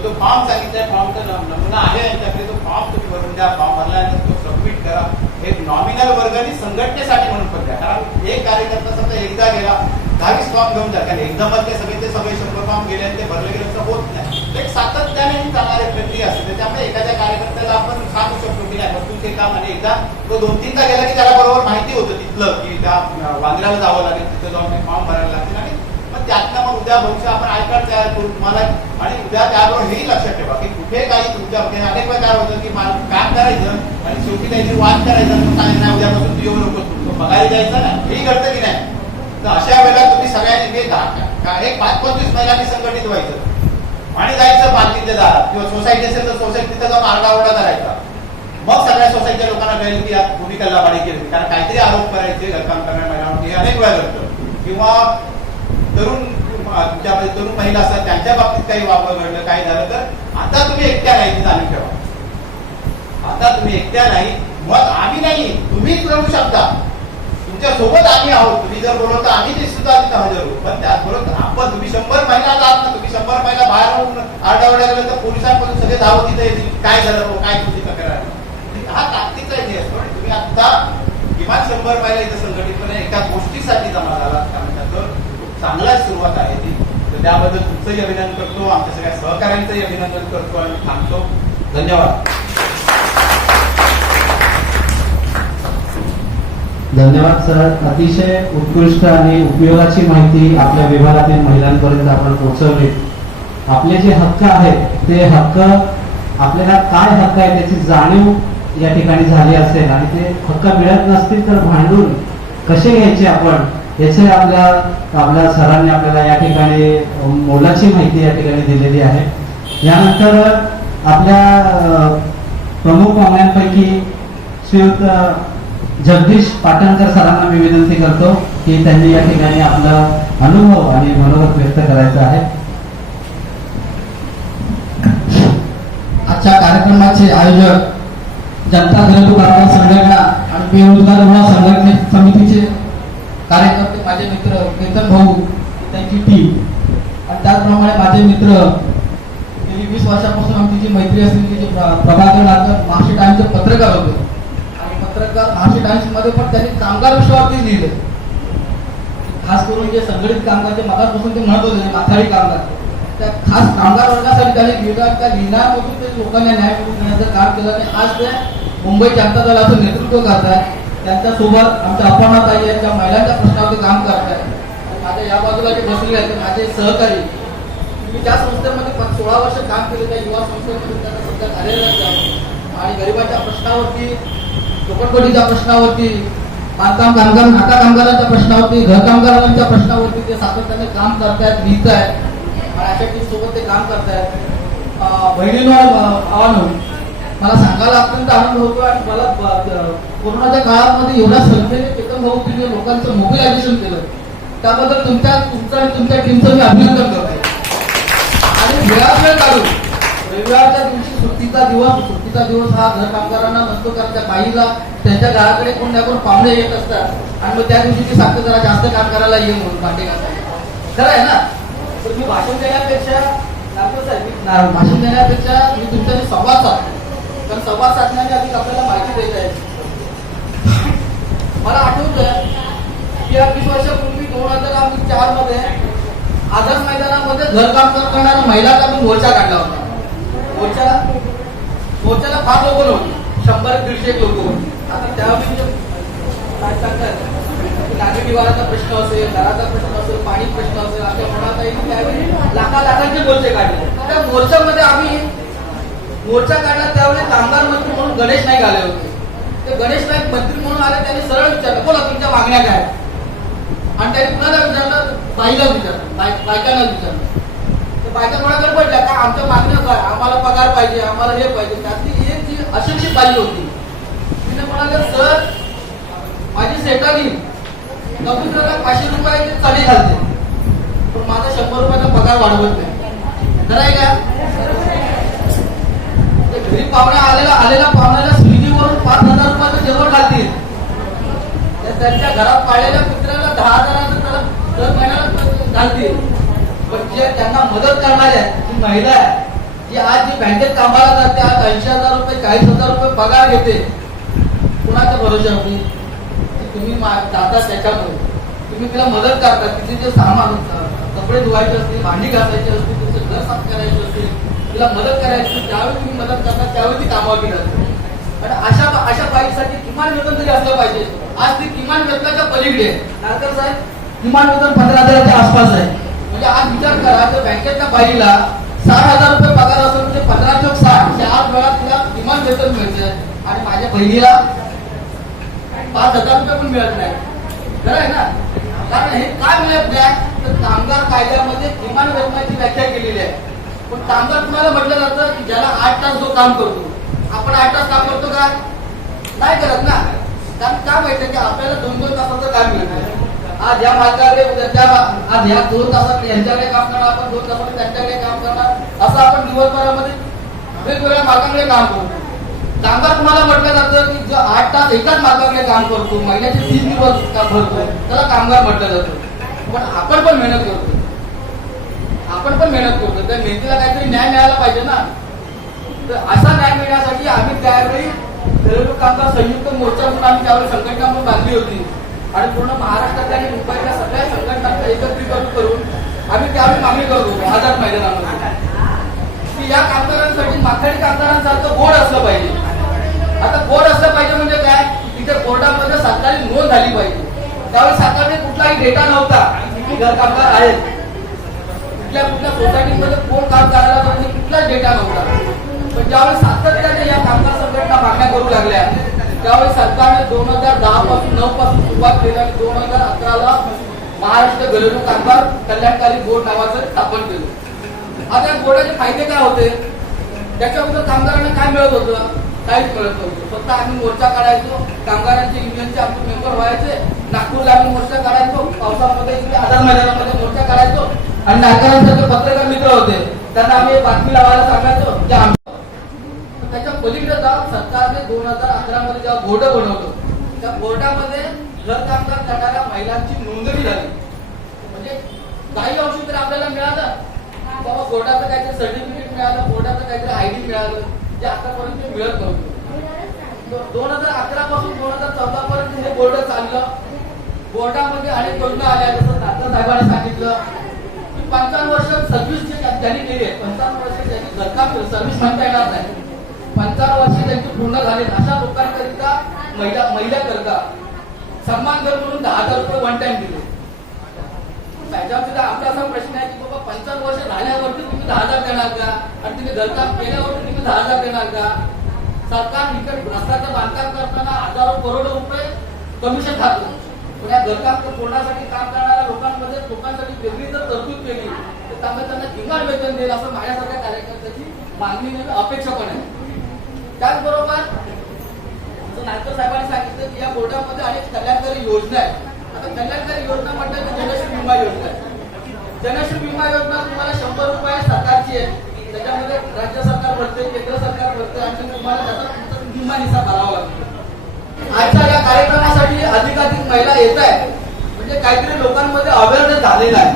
तो फॉर्म सांगितलाय, फॉर्मचा नमुना आहे यांच्याकडे, तो फॉर्म तुम्ही भरून द्या. फॉर्म भरल्यानंतर तो सबमिट करा. एक नॉमिनल वर्गणी संघटनेसाठी म्हणून पण द्या, कारण एक कार्यकर्ता समजा एकदा गेला 10-20 फॉर्म घेऊन जा, कारण एकदमच ते सगळे 100 फॉर्म गेले आणि ते भरले गेले तर होत नाही. एक सातत्याने ही चालणारी प्रक्रिया असते. त्यामुळे एखाद्या कार्यकर्त्याला आपण सांगू शकतो की नाही तुमचे काम, आणि एकदा तो 2-3दा गेला की त्याला बरोबर माहिती होतं तिथलं की त्या वांद्र्याला जावं लागेल, तिथं जाऊन ते फॉर्म भरायला लागतील. आणि मग त्यातनं मग उद्या भविष्य आपण आय कार्ड तयार करू तुम्हाला. आणि उद्या त्याबरोबर हेही लक्षात ठेवा की कुठे काही तुमच्या अनेक वेळ काय होतं की काम करायचं आणि शेवटी काहीतरी वाद करायचा, नाही उद्यापासून तू येऊ नकोस, तो पगारी द्यायचा ना, हेही घडतं की नाही. तर अशा वेळेला तुम्ही सगळ्यांनी एक 5-25 महिलांनी संघटित व्हायचं आणि जायचं पालखीच्या दारात, किंवा सोसायटी असेल तर सोसायटी तिथं जाऊन आरडाओरडा करायचा. मग सगळ्या सोसायटीच्या लोकांना कळेल की यात भूमिका लबाडी केली, कारण काहीतरी आरोप करायचे घरकाम करणाऱ्या महिलांवरती, हे अनेक वेळा घडतं. किंवा तुमच्यामध्ये तरुण महिला असतात त्यांच्या बाबतीत काही वापर घडलं, काही झालं तर आता तुम्ही एकट्या नाही, जाणून ठेवा. आता तुम्ही एकट्या नाही, मग आम्ही नाही, तुम्हीच लढू शकता. तुमच्या सोबत आम्ही आहोत. तुम्ही जर बोलवता आम्ही ते सुद्धा तिथं हजर होऊ. पण त्याचबरोबर आपण तुम्ही 100 महिला आहात ना, तुम्ही 100 महिला बाहेर आरडाओरडा गेलं तर पोलिसांपासून सगळे धावत तिथे येतील. काय झालं हो, काय तुमची तक्रार आहे. हा ताकदीचा हे असतो आणि तुम्ही आता किमान 100 महिला इथं संघटितपणे एका गोष्टीसाठी जमा झाला त्यामुळे चांगला सुरुवात आहे ती. तर त्याबद्दल तुमचंही अभिनंदन करतो, आमच्या सगळ्या सहकाऱ्यांचंही अभिनंदन करतो आणि थांबतो. धन्यवाद. धन्यवाद सर. अतिशय उत्कृष्ट आणि उपयोगाची माहिती आपल्या विभागातील महिलांपर्यंत आपण पोहोचवली. आपले जे हक्क आहेत ते हक्क, आपल्याला काय हक्क आहे त्याची जाणीव या ठिकाणी झाली असेल आणि ते हक्क मिळत नसतील तर भांडून कसे घ्यायचे आपण याचे आपल्या सरांनी आपल्याला या ठिकाणी मोलाची माहिती या ठिकाणी दिलेली आहे. यानंतर आपल्या प्रमुख पाहुण्यांपैकी श्रीयुत जगदीश पाटणकर सरांना मी विनंती करतो की त्यांनी या ठिकाणी आपला अनुभव आणि मनोगत व्यक्त करायचं आहे. आजच्या कार्यक्रमाचे आयोजक जनता घरेलू कामगार संघटना आणि बेरोजगार युवा संघटने समितीचे कार्यकर्ते, माझे मित्र केतन भाऊ, त्यांची टीम आणि त्याचप्रमाणे माझे मित्र गेली 20 वर्षापासून आमची जी मैत्री असलेली जी प्रभाकर नाकर महाराष्ट्र टाइम्सचे पत्रकार होते आणि पत्रकार महाराष्ट्र टाइम्स मध्ये पण त्यांनी कामगार विषयावरती लिहिले. खास करून जे संघटित कामगार, जे मगापासून ते म्हणत होते माथाडी कामगार, त्या खास कामगार वर्गासाठी त्यांनी त्या लिहिण्यामधून ते लोकांना न्याय मिळवून देण्याचं काम केलं आणि आज ते मुंबई जनता दलाचं नेतृत्व करतात. त्यांच्यासोबत आमच्या अपर्णा ताई यांच्या महिलांच्या प्रश्नावरती काम करतात. माझ्या या बाजूला जे बसलेले आहेत माझे सहकारी, मी ज्या संस्थेमध्ये 16 वर्ष काम केले त्या युवा संस्थेमध्ये त्यांना सध्या कार्यरत आहे आणि गरिबांच्या प्रश्नावरती, झोपडपट्टीच्या प्रश्नावरती, बांधकाम कामगार, नाका कामगारांच्या प्रश्नावरती, घर कामगारांच्या प्रश्नावरती ते सातत्याने काम करतायत, लिहित आहेत आणि अशा टीम सोबत ते काम करतायत. बहिणींवर आव्हान मला सांगायला अत्यंत आनंद होतो आणि मला कोरोनाच्या काळामध्ये एवढ्या संख्येने केतन भाऊ तुम्ही लोकांचं मोबिलायझेशन केलं त्याबद्दल तुमचं आणि तुमच्या टीमचं मी अभिनंदन करतो. आणि वेळ काढून रविवारच्या दिवशी सुट्टीचा दिवस हा घर कामगारांना नसतो, कारण त्या बाईला त्यांच्या घराकडे कोण ना कोण पाहुणे येत असतात आणि मग त्या दिवशी ती सांगते जरा जास्त काम करायला ये म्हणून भांडे घासायला. खरं आहे ना. तर मी भाषण देण्यापेक्षा मी तुमच्याशी संवाद साधतो, कारण संवाद साधण्याने अधिक आपल्याला माहिती देत आहे. मला आठवतं की या 20 वर्षापूर्वी 2004 मध्ये आझाद मैदानामध्ये घरकाम करणाऱ्या महिलांचा मी मोर्चा काढला होता. मोर्चाला फार लोक नव्हते, 100-150 लोक होते. आता त्यावेळी काय सांगतात नागरी निवाराचा प्रश्न असेल, घराचा प्रश्न असेल, पाणी प्रश्न असेल, आपल्या मनात येईल त्यावेळी लाखांचे मोर्चे काढले. त्या मोर्चामध्ये आम्ही मोर्चा काढला त्यावेळी कामगार मंत्री म्हणून गणेश नाईक आले होते. ते गणेश नाईक मंत्री म्हणून आले, त्यांनी सरळ विचारलं बोला तुमच्या मागण्या काय, आणि त्यांनी कुणाला विचारलं, बाईला विचारलं, बायकांना विचारलं. तर बायका कोणाकडे पडल्या का आमच्या मागण्या काय, आम्हाला पगार पाहिजे, आम्हाला हे पाहिजे. त्यातली एक जी अशिक्षित बाई होती तिने म्हणाले सर माझी सेटानी कबूतराला 500 रुपयाची चढी घालते पण माझा 100 रुपयाचा पगार वाढवत नाही. खरं आहे का. घरी आलेल्या पाहुण्याला स्विगीवरून 5,000 रुपयाचं जेवण घालतील, त्यांच्या घरात पाळलेल्या कुत्र्याला 10,000 दर महिन्याला घालतील. पण जे त्यांना मदत करणाऱ्या जी महिला आहे, जी आज जी बँकेत कामाला जाते, आज 80,000 रुपये 40,000 रुपये पगार घेते, कुणाच्या भरोशावरती तुम्ही जाता त्याच्यामुळे तुम्ही तिला मदत करता. तिथे जे सामान कपडे धुवायचे असतील, भांडी घासायची असतील, तुमचं घर साफ करायचं असेल, तिला मदत करायची, ज्यावेळी तुम्ही मदत करता त्यावेळी ती कामावर जाते. आणि अशा बाईसाठी किमान वेतन तरी असलं पाहिजे. आज ती किमान वेतनाच्या पलीकडे नारकर साहेब किमान वेतन 15,000च्या आसपास आहे. म्हणजे आज विचार करा तर बँकेच्या बाईला 60,000 रुपये पगार असेल म्हणजे 15×60 4 वेळा तिला किमान वेतन मिळते आणि माझ्या बहिणीला 5,000 रुपये पण मिळत नाही. खरं आहे ना. कारण हे काय मिळत नाही तर कामगार कायद्यामध्ये किमान वेतनाची व्याख्या केलेली आहे. पण कामगार तुम्हाला म्हटलं जातं की ज्याला 8 तास जो काम करतो, आपण 8 तास काम करतो का नाही करत ना. कारण काय माहितीये की आपल्याला 2-2 तासाचं काम मिळतं. आज या मालकाकडे आज या 2 तासात यांच्याकडे काम करणार, आपण 2 तासात त्यांच्याकडे काम करणार, असं आपण दिवसभरामध्ये वेगवेगळ्या मालकांकडे काम करतो. कामगार तुम्हाला म्हटलं जातं की जो 8 तास एकाच मालकाकडे काम करतो, महिन्याचे 30 दिवस भरतो, त्याला कामगार म्हटलं जातं. पण आपण पण मेहनत करतो, त्या मेहनतीला काहीतरी न्याय मिळायला पाहिजे ना. तर असा न्याय मिळण्यासाठी आम्ही त्यावेळी घरेलू कामगार संयुक्त मोर्चा म्हणून आम्ही त्यावेळी संघटना म्हणून बांधली होती आणि पूर्ण महाराष्ट्रातल्या आणि मुंबईतल्या सगळ्या संघटनांचं एकत्रीकरण करून आम्ही त्यावेळी मागणी करत होतो आझाद मैदानामध्ये की या कामगारांसाठी माथाडी कामगारांसारखं बोर्ड असलं पाहिजे. आता बोर्ड असलं पाहिजे म्हणजे काय, तिथे बोर्डामध्ये सरकारी नोंद झाली पाहिजे. त्यावेळी सरकारने कुठलाही डेटा नव्हता की घर कामगार आहेत, कुठल्या सोसायटीमध्ये कोण काम करायला पाहिजे कुठलाच डेटा नव्हता. पण ज्यावेळी सातत्याने या कामगार संघटना मागण्या करू लागल्या त्यावेळी सरकारने 2010 पासून 9 पासून सुरुवात केली आणि 2011ला महाराष्ट्र घरेलू कामगार कल्याणकारी बोर्ड नावाचं स्थापन केलं. आता या बोर्डाचे फायदे काय होते, त्याच्याबद्दल कामगारांना काय मिळत होतं, काहीच मिळत नव्हतं. फक्त आम्ही मोर्चा काढायचो, कामगारांचे युनियनचे आमचे मेंबर व्हायचे, नागपूरला आम्ही मोर्चा काढायचो, पावसामध्ये इकडे आझाद मैदानामध्ये मोर्चा काढायचो आणि नागरिकांचे पत्रकार मित्र होते त्यांना आम्ही बातमी लावायला सांगायचो की त्याच्या पलीकडे जाऊन सरकारने 2011 मध्ये जेव्हा बोर्ड बनवलं त्या बोर्डामध्ये घर कामगार करणाऱ्या महिलांची नोंदणी झाली. म्हणजे काही अंशी तर आपल्याला मिळालं, बाबा बोर्डाचं काहीतरी सर्टिफिकेट मिळालं, बोर्डाचं काहीतरी आयडी मिळालं, जे आतापर्यंत मिळत नव्हतं. 2011 पासून 2014 पर्यंत हे बोर्ड चाललं. बोर्डामध्ये अनेक योजना आल्या, जसं नागपूर साहेबांनी सांगितलं की 55 वर्ष सर्व्हिस ज्यांनी केली आहे, 55 वर्ष ज्यांनी घरकाम सर्व्हिस म्हणता येणार नाही, 55 वर्ष त्यांची पूर्ण झाली अशा लोकांकरिता महिला करता सन्मान कर म्हणून 10,000 रुपये वन टाइम दिले. त्याच्यामध्ये आमचा असा प्रश्न आहे की बाबा 55 वर्ष झाल्यावरती तुम्ही 10,000 देणार का आणि तुम्ही घरकाम केल्यावरती तुम्ही 10,000 देणार का. सरकार निकट रस्त्याचं बांधकाम करताना हजारो करोडो रुपये कमिशन खातं, पण या घरकाम पूर्णासाठी काम करणाऱ्या लोकांसाठी वेगळी जर तरतूद केली तर त्यांना किमान वेतन देईल असं माझ्यासारख्या कार्यकर्त्याची मागणी अपेक्षा पण आहे. त्याचबरोबर नायकर साहेबांनी सांगितलं की या बोर्डामध्ये अनेक कल्याणकारी योजना आहेत. आता कल्याणकारी योजना म्हटलं तर जनश्री विमा योजना आहे. जनश्री विमा योजना तुम्हाला 100 रुपये सरकारची आहे, त्याच्यामध्ये राज्य सरकार भरते, केंद्र सरकार भरते आणि तुम्हाला त्याचा विमा हिस्सा भरावा लागतो. आजच्या या कार्यक्रमासाठी अधिकाधिक महिला येत आहेत म्हणजे काहीतरी लोकांमध्ये अवेअरनेस झालेला आहे,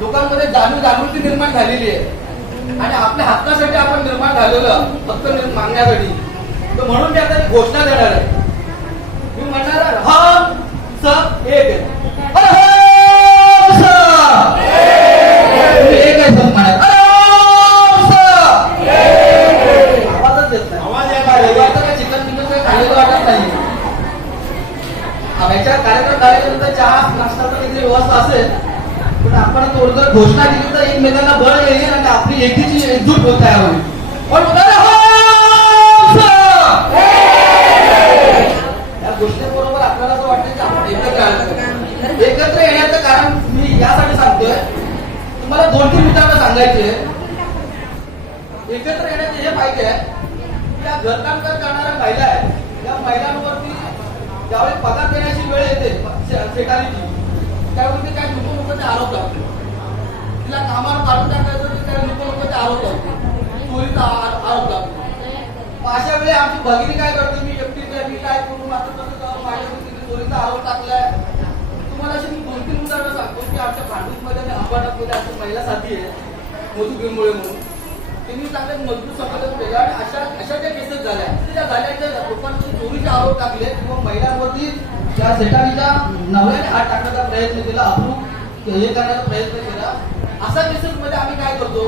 लोकांमध्ये जागृती निर्माण झालेली आहे आणि आपल्या हक्कासाठी आपण निर्माण झालेलं फक्त मागण्यासाठी. तर म्हणून मी आता घोषणा देणार आहे. मी म्हणणार हम सब एक आहे. एक आहे सब म्हणणार. आवाजच येत नाही. आवाज चिकन बिकन काही खाल्लेलं वाटत नाही. याच्या कार्यक्रम झाल्यानंतर चहा नाश्ताचं काहीतरी व्यवस्था असेल, पण आपण थोडं जर घोषणा केली तर एकमेकांना बळ येईल आणि आपली एकीची एकजूट होत तयार होईल. पण या गोष्टीबरोबर आपल्याला असं वाटतं की आपण एकत्र आलं. एकत्र येण्याचं कारण मी यासाठी सांगतोय, तुम्हाला 2-3 मित्रांना सांगायचे. एकत्र येण्याचे हे फायदे आहे की या घरकाम करणाऱ्या महिला आहेत, या महिलांवरती ज्यावेळी पगार देण्याची वेळ येते सेटारीची त्यावेळी काय नुकते आरोप लागतो. तिला कामावर काढून टाकायचं तर काय नुकते आरोप लागतो, चोरीचा आरोप लागतो. अशा वेळी आमची भगिनी काय करते, मी एकटी मी काय करून आता कसं जाऊ, माझ्यावर तिने चोरीचा आरोप टाकलाय. तुम्हाला अशी मी 2-3 उदाहरणं सांगतो की आमच्या भांडूपमध्ये आणि अंबाडामध्ये आमची महिला साथी आहे मधु बिरमुळे म्हणून, त्यांनी चांगले मजबूत संघटन केलं आणि अशा ज्या केसेस झाल्या त्या झाल्याच्या लोकांनी चोरीचे आरोप टाकले किंवा महिलांवरती त्या सेटारीच्या नव्याने हात टाकण्याचा प्रयत्न केला, अप्रूव्ह हे करण्याचा प्रयत्न केला. अशा केसेस मध्ये आम्ही काय करतो,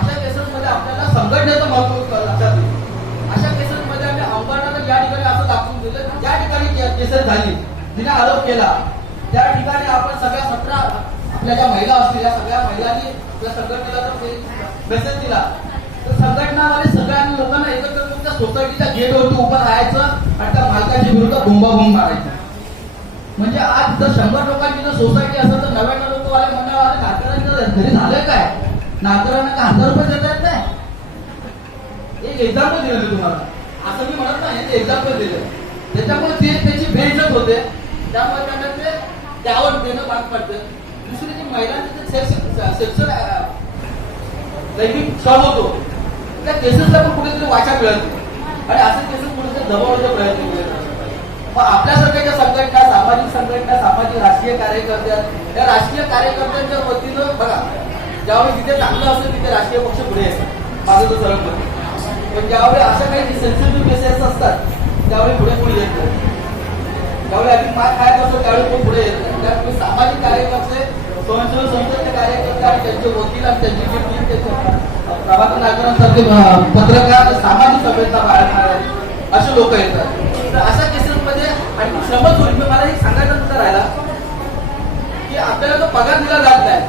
अशा केसेस मध्ये आपल्याला संघटनेचं महत्व लक्षात येईल. अशा केसेस मध्ये आम्ही अंबाडाला या ठिकाणी असं दाखवून दिलं, ज्या ठिकाणी केसेस झाली जिने आरोप केला त्या ठिकाणी आपण सगळ्या 17 आपल्या ज्या महिला असतील या सगळ्या महिलांनी आपल्या संघटनेला जर मेसेज दिला तर संघटनावाले सगळ्या लोकांना एकत्र करून त्या सोसायटीच्या गेटवरती उभं राहायचं आणि त्या मालकाच्या विरुद्ध बोंबाबोंब मारायचं. म्हणजे आज जर 100 लोकांची जर सोसायटी असेल तर 99 लोक वाले म्हणणार नागरिकांच्या घरी झालंय काय, नागरिकांना का 1000 रुपये देता येत नाही. एक एक्झाम्पल दिलं तुम्हाला, असं मी म्हणत नाही, ते एक्झाम्पल दिलं. त्याच्यामुळे ते त्याची बेइज्जत होते, त्यामुळे त्यांना ते त्यावर देणं भाग पडतं. दुसरी जी महिलांचे सेक्शन लैंगिक श्रम होतो त्या केसेसला पण कुठेतरी वाचा मिळत आणि असे केसेस कुठेतरी दबावण्याचा प्रयत्न केले जातात. मग आपल्यासारख्या ज्या संघटना, सामाजिक संघटना, सामाजिक राजकीय कार्यकर्त्या, या राजकीय कार्यकर्त्यांच्या वतीनं बघा ज्यावेळी जिथे चांगलं असेल तिथे राजकीय पक्ष पुढे येतात. माझं तो सरळ मत आहे. पण ज्यावेळी अशा काही सेन्सिटिव्ह केसेस असतात त्यावेळी पुढे येत नाही. ज्यावेळी आधी मार खायचा असतो त्यावेळी तो पुढे येत नाही. त्यामुळे सामाजिक कार्यकर्ते, स्वयंसेवी संस्थेचे कार्यकर्ते आणि त्यांचे वकील आणि त्यांची जी टीम, त्याचे प्रभाकर नागरांसारखे पत्रकार, सामाजिक संवेदना बाळगणारे असे लोक येतात. तर अशा केसेसमध्ये आणि श्रमचोरी, मला एक सांगायचा मुद्दा राहिला की आपल्याला तो पगार दिला जात नाही.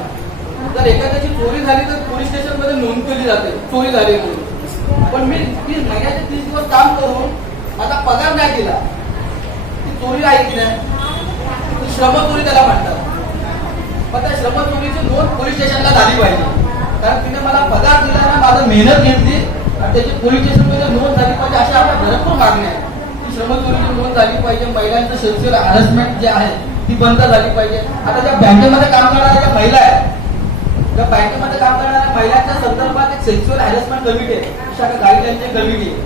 जर एखाद्याची चोरी झाली तर पोलीस स्टेशन मध्ये नोंद केली जाते चोरी झाली म्हणून. पण मी महिन्याचे 30 दिवस काम करून माझा पगार नाही दिला, ती चोरी आहे की नाही? श्रमचोरी त्याला म्हणतात. पण त्या श्रमचोरीची नोंद पोलीस स्टेशनला झाली पाहिजे, कारण तिने मला पगार दिला ना, माझं मेहनत घेतली आणि त्याची पोलीस स्टेशन मध्ये नोंद झाली पाहिजे. अशा आपल्या भरपूर मागण्या आहेत की श्रमचोरीची नोंद झाली पाहिजे. महिलांचं सेक्शुअल हॅरेसमेंट जे आहे ती बंद झाली पाहिजे. आता ज्या बँकेमध्ये काम करणाऱ्या ज्या महिला आहेत, त्या बँकेमध्ये काम करणाऱ्या महिलांच्या संदर्भात एक सेक्शुअल हॅरेसमेंट कमिटी आहे, विशाखा गाईडलाईनची कमिटी आहे.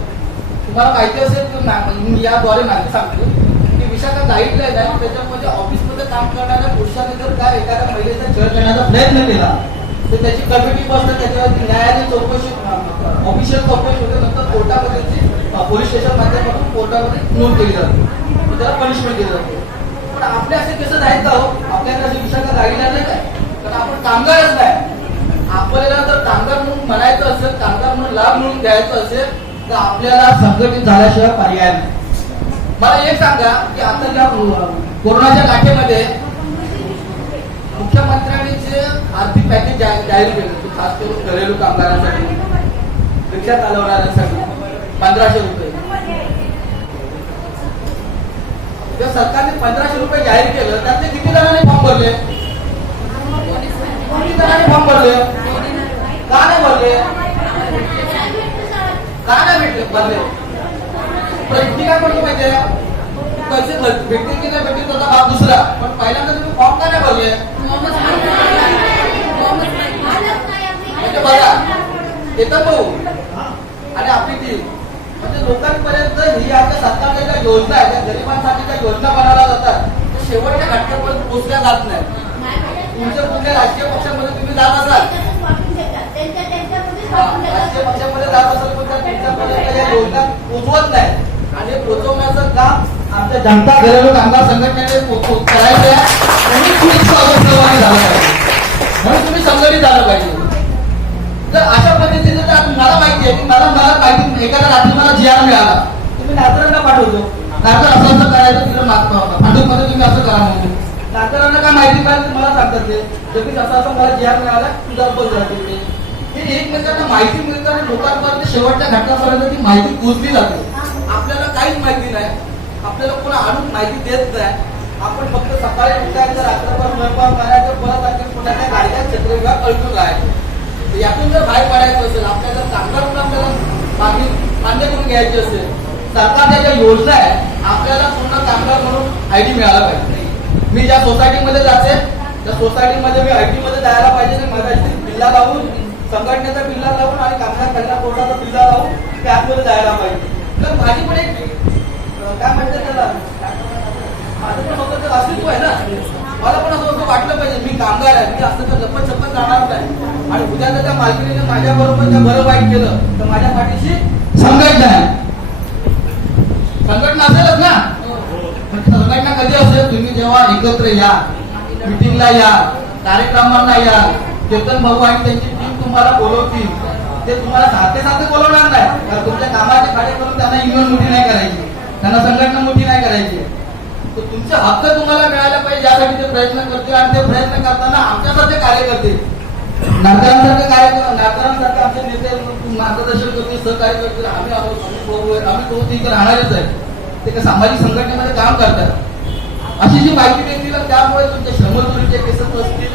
तुम्हाला माहिती असेल तर मी याद्वारे माहिती सांगतो की विशाखा गाईडलाईन आहे, त्याच्यामध्ये ऑफिसमध्ये काम करणाऱ्या पुरुषाने जर काय एखाद्या महिलेचा छळ करण्याचा प्रयत्न केला तर त्याची कमिटी बसते, त्याच्यावरती न्यायालयीन चौकशी, ऑफिशियल चौकशी होते, नंतर कोर्टामध्ये पोलीस स्टेशन माध्यमातून कोर्टामध्ये नोंद केली जाते, त्याला पनिशमेंट दिली जाते. पण आपले असे केसेस आहेत का हो? आपल्याला अशी विशाखा गाईडलाईन नाही काय? कारण आपण कामगारच नाही. आपल्याला जर कामगार म्हणून म्हणायचं असेल, कामगार म्हणून लाभ म्हणून द्यायचं असेल तर आपल्याला संघटित झाल्याशिवाय पर्याय नाही. मला एक सांगा की आता ज्या कोरोनाच्या लाटेमध्ये मुख्यमंत्र्यांनी जे आर्थिक पॅकेज जाहीर केलं, खास करून घरेलू कामगारांसाठी, रिक्षा चालवणाऱ्यांसाठी 1500 रुपये, त्या सरकारने 1500 रुपये जाहीर केलं, त्यातले किती जणांनी फॉर्म भरले? किती जणांनी फॉर्म भरले? का नाही भरले? का नाही भेटले भरले? मी काय म्हणतो माहितीये, पैसे भेटतील की नाही भेटतील त्याचा भाग दुसरा, पण पहिल्यांदा तुम्ही फॉर्म का नाही भरले? म्हणजे बघा येतं भाऊ आणि आपली टीम, म्हणजे लोकांपर्यंत ही आपल्या सरकारच्या ज्या योजना आहेत, त्या गरिबांसाठी ज्या योजना बनवल्या जातात त्या शेवटच्या घटकापर्यंत पोहोचल्या जात नाही. तुमच्या कुठल्या राजकीय पक्षामध्ये तुम्ही जात असाल, राजकीय पक्षामध्ये जात असाल, पण त्या तुमच्यापर्यंत या योजना पोहोचवत नाही. आणि हे पोहोचवण्याचं काम आमच्या जनता घरेलू कामगार संघटनेने करायचं आहे. म्हणून तुम्ही सहभागी झाला पाहिजे, म्हणून तुम्ही संघटित झालं पाहिजे. जर अशा पद्धतीने जर मला माहिती आहे की मला माहिती, एखाद्या रात्री मला जीआर मिळाला, तुम्ही नागरांना पाठवतो, नागर असं असं करायचं, तिकडे फाटूकमध्ये तुम्ही असं करा म्हणून. नागरांना काय माहिती पाहिजे मला सांगतात ते, जर असं असं मला जीआर मिळाला, तुझा बंद राहते. हे एकमेकांना माहिती मिळतं आणि लोकांपर्यंत शेवटच्या घटकापर्यंत ती माहिती पोहोचली जाते. आपल्याला काहीच माहिती नाही, आपल्याला कोणा आणून माहिती देत नाही. आपण फक्त सकाळी उठायचं, रात्रभर स्वयंपाक करायचं, परत आणखी पुण्याच्या गाड्या चक्रविभाग अडकून राहायचं. यातून जर बाहेर पडायचं असेल, आपल्याला कामगार म्हणून आपल्याला मान्य करून घ्यायची असेल, सरकारच्या ज्या योजना आहे आपल्याला पूर्ण कामगार म्हणून आयडी मिळाला पाहिजे. मी ज्या सोसायटीमध्ये जाते त्या सोसायटीमध्ये मी आयडी मध्ये जायला पाहिजे, मगाशी बिल्ला लावून, संघटनेचा बिल्ला लावून आणि कामगार कल्याण बोर्डाचा बिल्ला लावून त्यामध्ये जायला पाहिजे. तर माझी पण एक काय म्हणतात त्याला, माझं पण स्वतःचं अस्तित्व आहे ना. मला पण असं वाटलं पाहिजे मी कामगार आहे, मी असं तर लपत छपत जाणार नाही. आणि उद्या जर त्या मालकीने माझ्या बरोबर त्या बरं वाईट केलं तर माझ्या पाठीशी संघटना आहे. संघटना असेलच ना. संघटना कधी असेल? तुम्ही जेव्हा एकत्र या, मिटिंगला या, कार्यक्रमांना या, केतन भाऊ आणि त्यांची टीम तुम्हाला बोलवतील. ते तुम्हाला सारखे बोलवणार नाही, कारण तुमच्या कामाचे कार्य करून त्यांना युनियन मोठी नाही करायची, त्यांना संघटना मोठी नाही करायची. तुमचे हक्क तुम्हाला मिळायला पाहिजे यासाठी ते प्रयत्न करतील. आणि ते प्रयत्न करताना आमच्यासारखे कार्य करतील, नागरांसारखे आमचे नेते मार्गदर्शन करतील, सहकार्य करतील. आम्ही आम्ही इथे राहणारच आहे, ते काही सामाजिक संघटनेमध्ये काम करतात. अशी जी माहिती देतील, त्यामुळे तुमच्या श्रमचोरीचे केसेस असतील,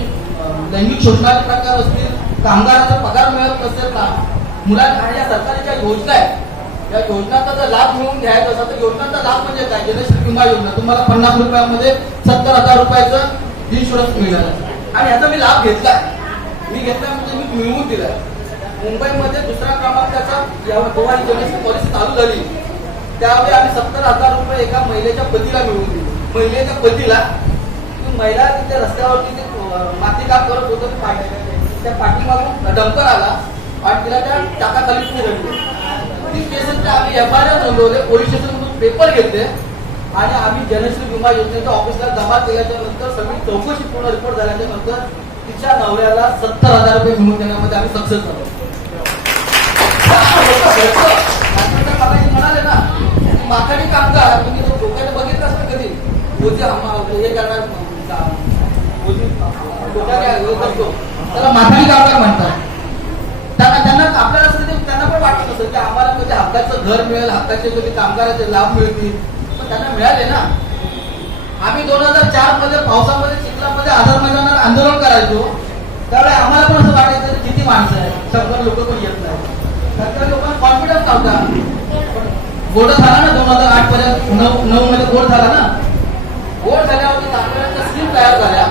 लैंगिक शोषणाचे प्रकार असतील, कामगारांचा पगार मिळत नसेल, मुलांना या सरकारच्या योजना आहेत, या योजनांचा जर लाभ मिळवून घ्यायचा असेल तर योजनांचा लाभ म्हणजे काय? जनश्री विमा योजना, तुम्हाला 50 रुपयामध्ये 70,000 रुपयाचं इन्शुरन्स मिळालं. आणि याचा मी लाभ घेतला, मी घेतला म्हणजे मी मिळवून दिला. मुंबईमध्ये दुसऱ्या क्रमांकाचा जेव्हा ही जनश्री पॉलिसी चालू झाली त्यावेळी आम्ही 70,000 रुपये एका महिलेच्या पतीला मिळवून दिले. महिलेच्या पतीला, ती महिला तिथे रस्त्यावरती माती काम करत होतं, त्या पाठीमागून डंपर आला आणि तिला त्या टाकाखाली रडली. ती केस आम्ही FIR नोंदवले, पोलीस स्टेशनमधून पेपर घेतले आणि आम्ही जनश्री विमा योजनेच्या ऑफिसला जमा केल्याच्या नंतर सगळी चौकशी पूर्ण रिपोर्ट झाल्याच्या नंतर तिच्या नवऱ्याला 70,000 रुपये मिळवून देण्यामध्ये आम्ही सक्सेस झालो. म्हणाले ना माथाडी कामगार तुम्ही तो डोक्याने बघितलं असतं कधी हे करणार त्याला माथाडी कामगार म्हणतात. त्यांना आपल्याला त्यांना पण वाटत असं की आम्हाला कधी हक्काचं घर मिळेल, हक्काचे कधी कामगाराचे लाभ मिळतील, पण त्यांना मिळाले ना. आम्ही 2004 मध्ये पावसामध्ये चिखलामध्ये आधार मैदानावर आंदोलन करायचो त्यावेळी आम्हाला पण असं वाटायचं की किती माणसं आहे, 100 लोक पण येत नाही. तर लोकांना कॉन्फिडन्स नव्हता. पण बोर्ड झाला ना 2008 पर्यंत 9 मध्ये बोर्ड झाला ना. बोर्ड झाल्यावरती कामगारांच्या स्कीम तयार झाल्या.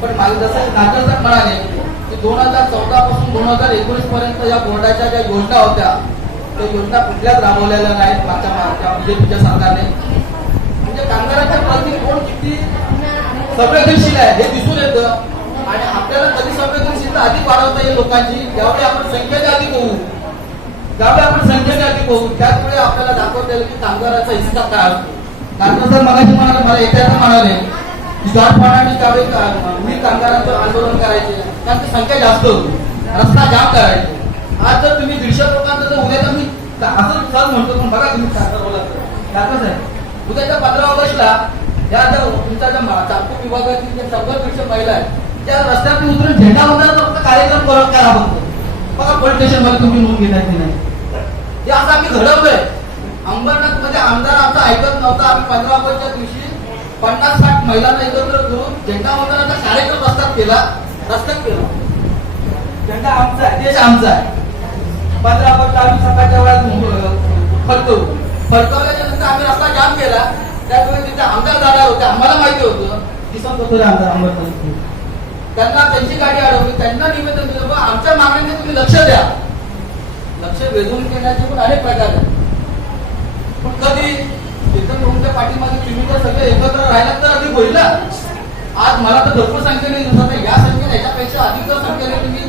पण मला जसं नागरिक साहेब म्हणाले की 2014 पासून 2019 पर्यंत या बोर्डाच्या ज्या योजना होत्या त्या योजना कुठल्याच राबवलेल्या नाहीत मागच्या बीजेपीच्या सरकारने. म्हणजे कामगारांच्या प्रती कोण किती संवेदनशील आहे हे दिसून येतं. आणि आपल्याला कधी संवेदनशीलता अधिक वाढवता येईल लोकांची ज्यावेळी आपण संख्येने अधिक होऊ, त्याच वेळी आपल्याला दाखवता येईल की कामगाराचा हिस्सा काय असतो. कारण सर मगाशी म्हणाले, मला एकट्याला म्हणाले की जॉर्ज फर्नांडिस त्यावेळी मी कामगारांचं आंदोलन करायचे त्यांची संख्या जास्त होती, रस्ता जाम करायचे. आज जर तुम्ही 150 लोकांचं जर उद्या तर मी असं सर म्हणतो, पण बघा तुम्ही काय बोला आहे उद्याच्या 15 ऑगस्टला या जर तुमच्या ज्या चाकू विभागातील जे 100 महिला आहेत त्या रस्त्यातून उतरून झेंडा वंदनाचा फक्त कार्यक्रम करा फक्त. बघा पोलीस स्टेशन मध्ये तुम्ही नोंद घेताय की नाही. हे असं आम्ही घडवलंय. अंबरनाथ मध्ये आमदार आमचा ऐकत नव्हता. आम्ही 15 ऑगस्टच्या दिवशी 50-60 महिलांना एकत्र करून झेंडा वंदनाचा कार्यक्रम रस्त्यात केला. झेंडा आमचा आहे, देश आमचा आहे. 15 ऑगस्ट आम्ही सकाळच्या वेळात फडकवल्याच्या नंतर आम्ही रस्ता जाम केला. त्यावेळी तिथे आमदार दादा होते, आम्हाला माहिती होतं किसन कथोरे आमदार अंबरनाथ. त्यांना त्यांची गाडी अडवली, त्यांना निवेदन दिलं आमच्या मागण्यांचे तुम्ही लक्ष द्या. लक्ष वेधून घेण्याचे पण अनेक प्रकार आहेत. पण कधी केतन भाऊंच्या पाठीमागे तुम्ही जर सगळे एकत्र राहिलात तर अधिक होईल ना. आज मला तर भरपूर संख्येने दिसत नाही, या संख्येने याच्यापेक्षा अधिक जर संख्येने तुम्ही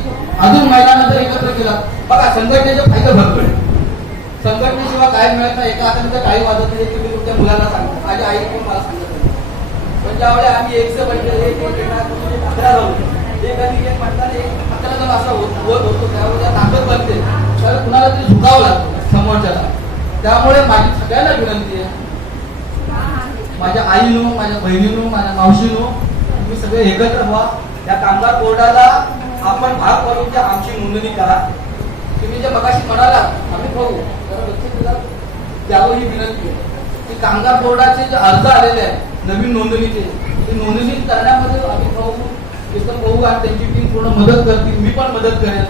अजून महिलांना जर एकत्र केला. बघा संघटनेचे फायदे भरपूर आहे. संघटनेशिवाय काय मिळत नाही. एका हाताने काही वाजत नाही, तुम्ही तुमच्या मुलांना सांगता. माझी आई पण मला सांगत नाही. पण ज्यावेळी आम्ही 1 बनले 11 राहू एक म्हणताना 11 जण असं होत होतो त्यावेळी ताकद बनते त्यावेळी कुणाला तरी झुकावं लागतं समोरच्याला. त्यामुळे माझी सगळ्यांना विनंती आहे, माझ्या आईनो, माझ्या बहिणीनो, माझ्या मावशीनो, तुम्ही सगळे एकत्र व्हा. या कामगार बोर्डाला आपण भाग करून त्या आमची नोंदणी करा. तुम्ही जे मगाशी म्हणाला आम्ही बघू द्यावं ही विनंती आहे की कामगार बोर्डाचे जे अर्ज आलेले आहेत नवीन नोंदणीचे ते नोंदणी करण्यामध्ये आम्ही भाऊ केतन भाऊ आणि त्यांची टीम पूर्ण मदत करतील, मी पण मदत करेन.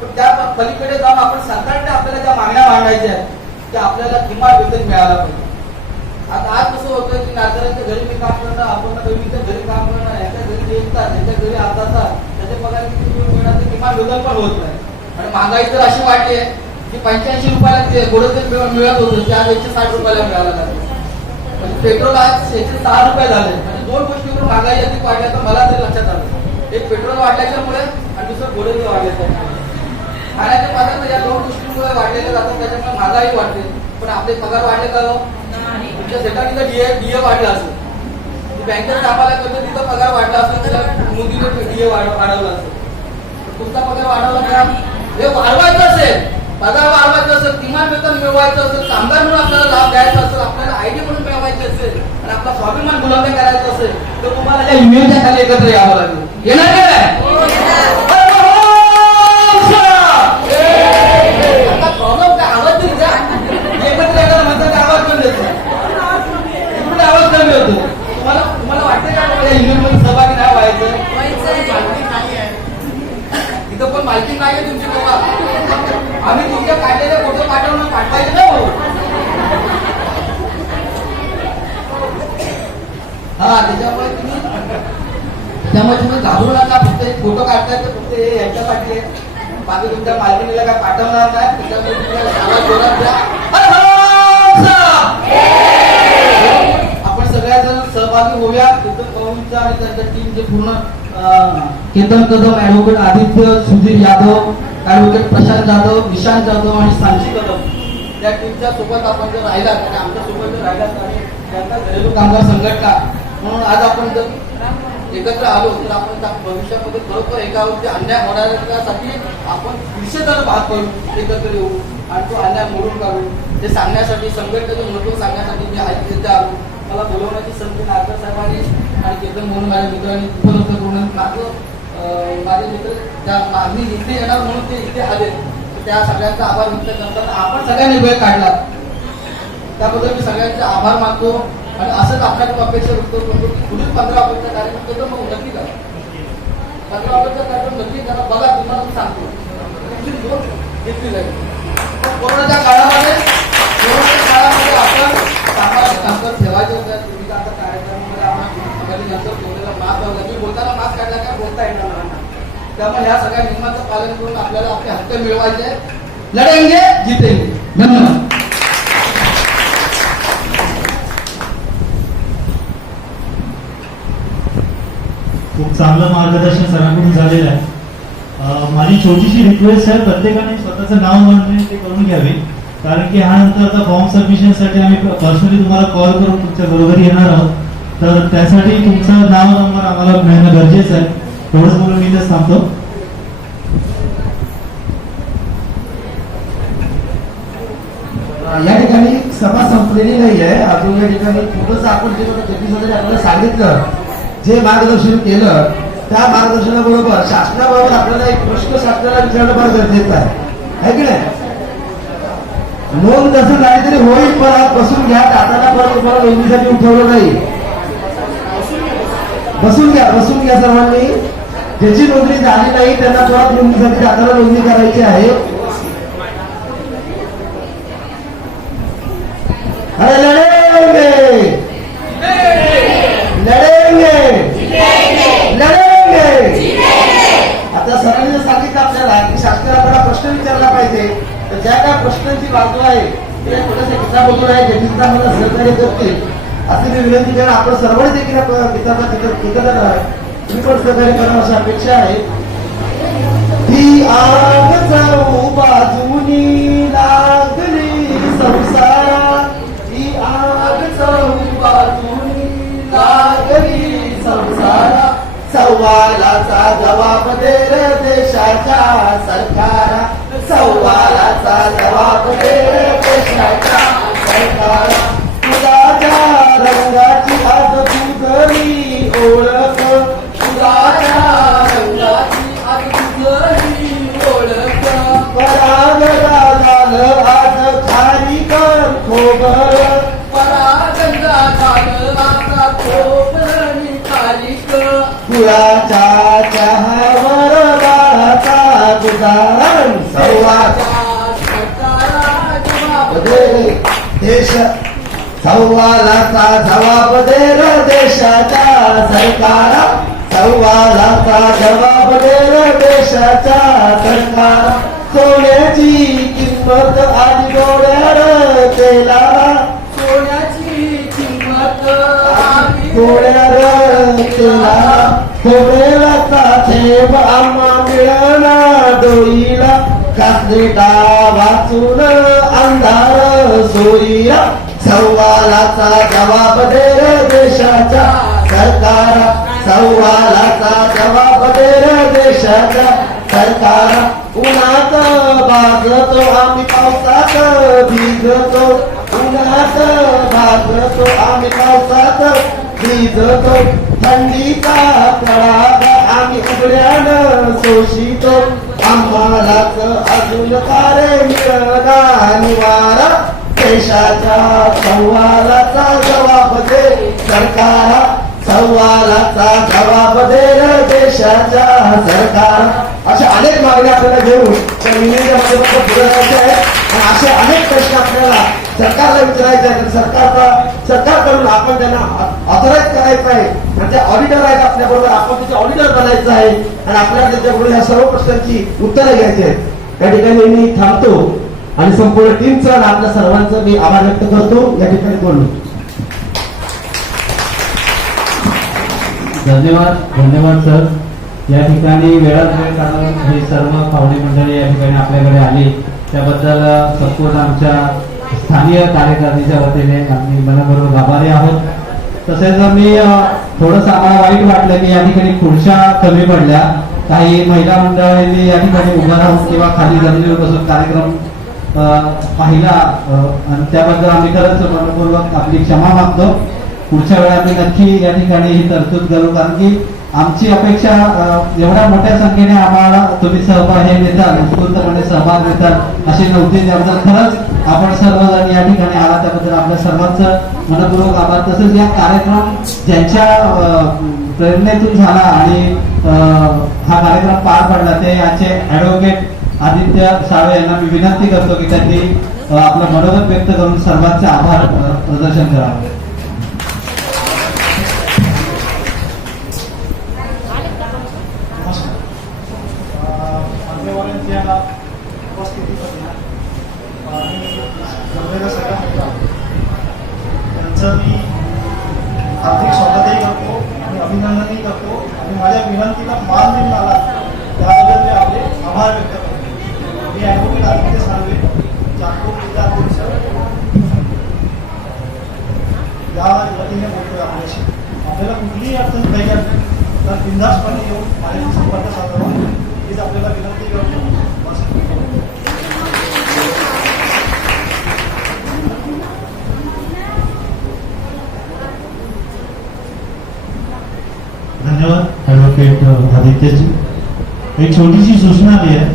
पण त्या पलीकडे जाऊन आपण सरकारने आपल्याला ज्या मागण्या मांडायच्या आहेत त्या आपल्याला किमान वेतन मिळायला पाहिजे. आता आज कसं होतं की नागरिकांच्या घरी मी काम करणं, आपण बहिणीच्या घरी काम करणं, याच्या घरी 1 तास, याच्या घरी अर्धा तास, त्याच्या पगार किती मिळणार ते किमान वेतन पण होत नाही. आणि महागाई तर अशी वाढली आहे की 85 रुपयाला ते गोडं मिळत होतं त्या 160 रुपयाला मिळायला लागलं. म्हणजे पेट्रोल आज 106 रुपये झाले. म्हणजे 2 गोष्टीवर महागाई अधिक वाढल्या तर मला तरी लक्षात आलं. एक पेट्रोल वाढल्याच्यामुळे आणि दुसरं गोडे वाढल्याच्यामुळे. खाण्याचे पदार्थ या 2 गोष्टींमुळे वाढलेले जातात त्याच्यामुळे महागाई वाढते. पण आपले पगार वाढले का हो? तुमच्या सेटाने तर डीए वाढला असेल, बँकेत कामाला करतो तिथं पगार वाढला असेल, त्याला मोदीने डीए वाढवला असेल. तुमचा पगार वाढवला का? हे वाढवायचं असेल, पगार वाढवायचं असेल, किमान वेतन मिळवायचं असेल, कामगार म्हणून आपल्याला लाभ द्यायचा असेल, आपल्याला आयडी म्हणून मिळवायचे असेल आणि आपला स्वाभिमान बुलंद करायचा असेल तर तुम्हाला या युनियनच्या खाली एकत्र यावं लागेल. येणार काय? प्रॉब्लेम काय? आवाज तरी द्या. एकत्र एखादा म्हणतात आवाज पण देत नाही, इकडे आवाज कमी होतो. तुम्हाला वाटतं का या युनियन मध्ये सहभागी नाही व्हायचं? तिथं पण मालकी नाही आहे तुमची बाबा. आम्ही तुमच्या काढलेले फोटो पाठवायचे नाही भाऊ. हा त्याच्यामुळे तुम्ही घाबरू नका. फक्त एक फोटो काढताय तर फक्त हे यांच्यासाठी आहे. बाकी तुमच्या मालकीला काय पाठवणार नाही. त्याच्यामुळे तुम्ही आवाज जोरात द्या. आपण सगळ्याजण सहभागी होऊया. केतन भाऊंचा आणि त्यांच्या टीमचे पूर्ण केतन कदम, ऍडव्होकेट आदित्य, सुधीर यादव, ॲडव्होकेट प्रशांत जाधव, निशांत जाधव आणि सांची कदम या टीमच्या सोबत आपण जर राहिलात आणि आमच्या सोबत जर राहिलात आणि जनता घरेलू कामगार संघटना म्हणून आज आपण जर एकत्र आलो तर आपण भविष्यामध्ये खरोखर एकावरती अन्याय होण्यासाठी आपण दीडशे जण भाग करू, एकत्र येऊ आणि तो अन्याय मोडून काढू. हे सांगण्यासाठी संघटनेचं महत्त्व सांगण्यासाठी मी आज इथे आलो. मला बोलवण्याची संधी नागपूर साहेबांनी आणि केतन म्हणून माझ्या मित्रांनी उपलब्ध करून माझे मित्र त्या मागणी इथे येणार म्हणून ते इथे आले. त्या सगळ्यांचा आभार व्यक्त करताना आपण सगळ्यांनी वेळ काढला त्याबद्दल मी सगळ्यांचे आभार मानतो. आणि असंच आपल्याकडून अपेक्षा व्यक्त करतो की पुढील 15 ऑगस्टचा कार्यक्रम केलं मग नक्की करा. 15 ऑगस्टचा कार्यक्रम नक्की करा. बघा तुम्हाला मी सांगतो तुमची नोट घेतली जाईल. कोरोनाच्या काळामध्ये आपण सामाजिक अंतर ठेवायचं होतं. तुम्ही आता कार्यक्रमामध्ये आपण नंतर बोलायला मास्क लावला की बोलताना मास्क काढला काय बोलता येणार नाही. त्यामुळे ह्या सगळ्या नियमांचं पालन करून आपल्याला आपले हक्क मिळवायचे. लढेंगे जितेंगे. धन्यवाद. खूप चांगलं मार्गदर्शन सरांकडून झालेलं आहे. माझी छोटीशी रिक्वेस्ट आहे, प्रत्येकाने स्वतःचं नाव नोंदणी ते करून घ्यावे, कारण की हा नंतरचा फॉर्म सबमिशनसाठी आम्ही पर्सनली तुम्हाला कॉल करून तुमच्या बरोबर येणार आहोत. तर त्यासाठी तुमचं नाव नंबर आम्हाला मिळणं गरजेचं आहे. एवढंच बोलून मी इथेच थांबतो. या ठिकाणी सभा संपलेली नाहीये अजून. या ठिकाणी थोडंसं आपण जे आपल्याला सांगितलं, जे मार्गदर्शन केलं त्या मार्गदर्शनाबरोबर शासनाबरोबर आपल्याला एक प्रश्न शासनाला विचारणं फार गरजेचं आहे की नाही. नोंद जसं झाली तरी होईल, पण आज बसून घ्या. दाताला परत तुम्हाला नोंदणीसाठी उठवलं नाही. बसून घ्या सर्वांनी. ज्याची नोंदणी झाली नाही त्यांना परत नोंदणीसाठी दाताला नोंदणी करायची आहे. अरे लढेंगे आता सरांनी जर सांगितलं आपल्याला की शासनाला प्रश्न विचारला पाहिजे, तर ज्या काय प्रश्नांची बाजू आहे ते थोड्याशा किताबमधून आहे, जे मला सहकार्य करतील असे मी विनंती करा. आपण सर्वांनी देखील किताबात तुम्ही पण सहकार्य करणं अशी अपेक्षा आहे. ही आग जाऊ बाजूनी लागली संसारात, ही आग जाऊ बाजूनी लागली संसारा, सवालाचा जबाब दे रे देशाच्या सरकारा, सवालाचा जबाब दे रे देशाच्या सरकारा. तुझ्या रंगाची आज तुझी ओळख, तुझ्या रंगाची आज तुझी ओळख, परागला झालं आज खारी कर खोबर, परागला झालं आता खोबरणी खारीक, गुळाच्या चहावर बाळाचा गुजारण, सव्वाचा जबाब दे देश, सव्वालाचा जबाब दे रे देशाच्या सरकारा, सव्वालाचा जबाब दे रे देशाच्या सरकारा. सोन्याची किंमत आज डोळ्यावर तेलाला, सोन्याची किंमत डोळ्यावर तेलाला, खोबरेलाचा थेंब आम्हा मिळना डोईला, कासरेटा वाचून अंधार सोयीला, सव्वालाचा जबाब दे रे देशाच्या सरकारा, सव्वालाचा जबाब दे रे देशाच्या सरकारा. उन्हात भागतो आम्ही पावसात भिजतो, उन्हात भागतो आम्ही पावसात भिजतो, थंडीचा तडाखा आम्ही उघड्यानं शोषितो, आम्हालाच अजून कार्य मिळना निवारा, देशाच्या सव्वालाचा जबाब दे सरकारा, सव्वालाचा जबाब दे रे देशाच्या सरकार. अशा अनेक मागण्या आपल्याला घेऊन त्या विनंतीच्या माध्यमातून पुढे जायचे आहे. आणि असे अनेक प्रश्न आपल्याला सरकारला विचारायचे आहेत. सरकारकडून आपण त्यांना ऑथराईज करायचं आहे आणि त्या ऑडिटर आहेत आपल्याबरोबर, आपण त्याचे ऑडिटर बनायचं आहे आणि आपल्याला त्याच्याकडून या सर्व प्रश्नांची उत्तरं घ्यायची आहेत. त्या ठिकाणी मी थांबतो आणि संपूर्ण टीमचा आणि आपल्या सर्वांचा मी आभार व्यक्त करतो. या ठिकाणी बोललो. धन्यवाद सर. या ठिकाणी वेळात वेळ काढून हे सर्व पाहुणे मंडळी या ठिकाणी आपल्याकडे आली त्याबद्दल संपूर्ण आमच्या स्थानीय कार्यकारिणीच्या वतीने आम्ही मनपूर्वक आभारी आहोत. तसेच मी थोडंसं आम्हाला वाईट वाटलं की या ठिकाणी खुर्च्या कमी पडल्या. काही महिला मंडळांनी या ठिकाणी उभं राहून किंवा खाली जमिनीवर बसून कार्यक्रम पाहिला आणि त्याबद्दल आम्ही खरंच मनपूर्वक आपली क्षमा मागतो. पुढच्या वेळा आम्ही नक्की या ठिकाणी ही तरतूद करू कारण की आमची अपेक्षा एवढ्या मोठ्या संख्येने आम्हाला तुम्ही सहभाग हे देताल उत्स्फूर्तपणे सहभाग देताल अशी नव्हती. त्याबद्दल खरंच आपण सर्वजण या ठिकाणी आला त्याबद्दल आपल्या सर्वांचं मनपूर्वक आभार. तसेच या कार्यक्रम ज्यांच्या प्रेरणेतून झाला आणि हा कार्यक्रम पार पडला ते याचे ऍडव्होकेट आदित्य सावे यांना मी विनंती करतो की त्यांनी आपलं मनोगत व्यक्त करून सर्वांचे आभार प्रदर्शन करावे. मान्यवरांच्या उपस्थितीमध्ये आणि जमलेल्या सगळ्या महिला त्यांचं मी हार्दिक स्वागतही करतो आणि अभिनंदनही करतो आणि माझ्या विनंतीला मान देऊन आला त्याबद्दल मी आपले आभार व्यक्त करतो. मी ॲडव्होकेट आदित्य साळवे चाकूर जिल्हा परिषद या वतीने बोलतोय आपल्याशी. आपल्याला कुठलीही अडचण काही असेल तर बिनधास्तपणे येऊन माझ्याशी संपर्क साधावा हीच आपल्याला विनंती करतो. धन्यवाद ॲडव्होकेट आदित्यजी. एक छोटीशी सूचना आली आहे.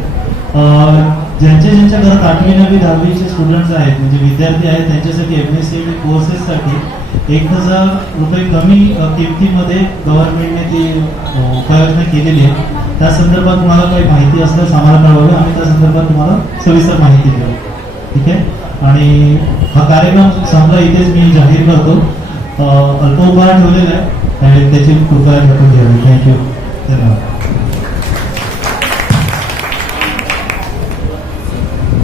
ज्यांच्या घरात 8वी 9वी 10वीचे स्टुडंट्स आहेत म्हणजे विद्यार्थी आहेत त्यांच्यासाठी MSc कोर्सेससाठी 1000 रुपये कमी किमतीमध्ये गव्हर्नमेंटने ती उपाययोजना केलेली आहे. त्या संदर्भात तुम्हाला काही माहिती असल्यास आम्हाला कळवलं आम्ही त्या संदर्भात तुम्हाला सविस्तर माहिती देऊ. ठीक आहे. आणि हा कार्यक्रम संपला इथेच मी जाहीर करतो. अल्प उपहार ठेवलेला आहे आणि त्याची कृपया भेटून घ्यावी. थँक्यू. धन्यवाद.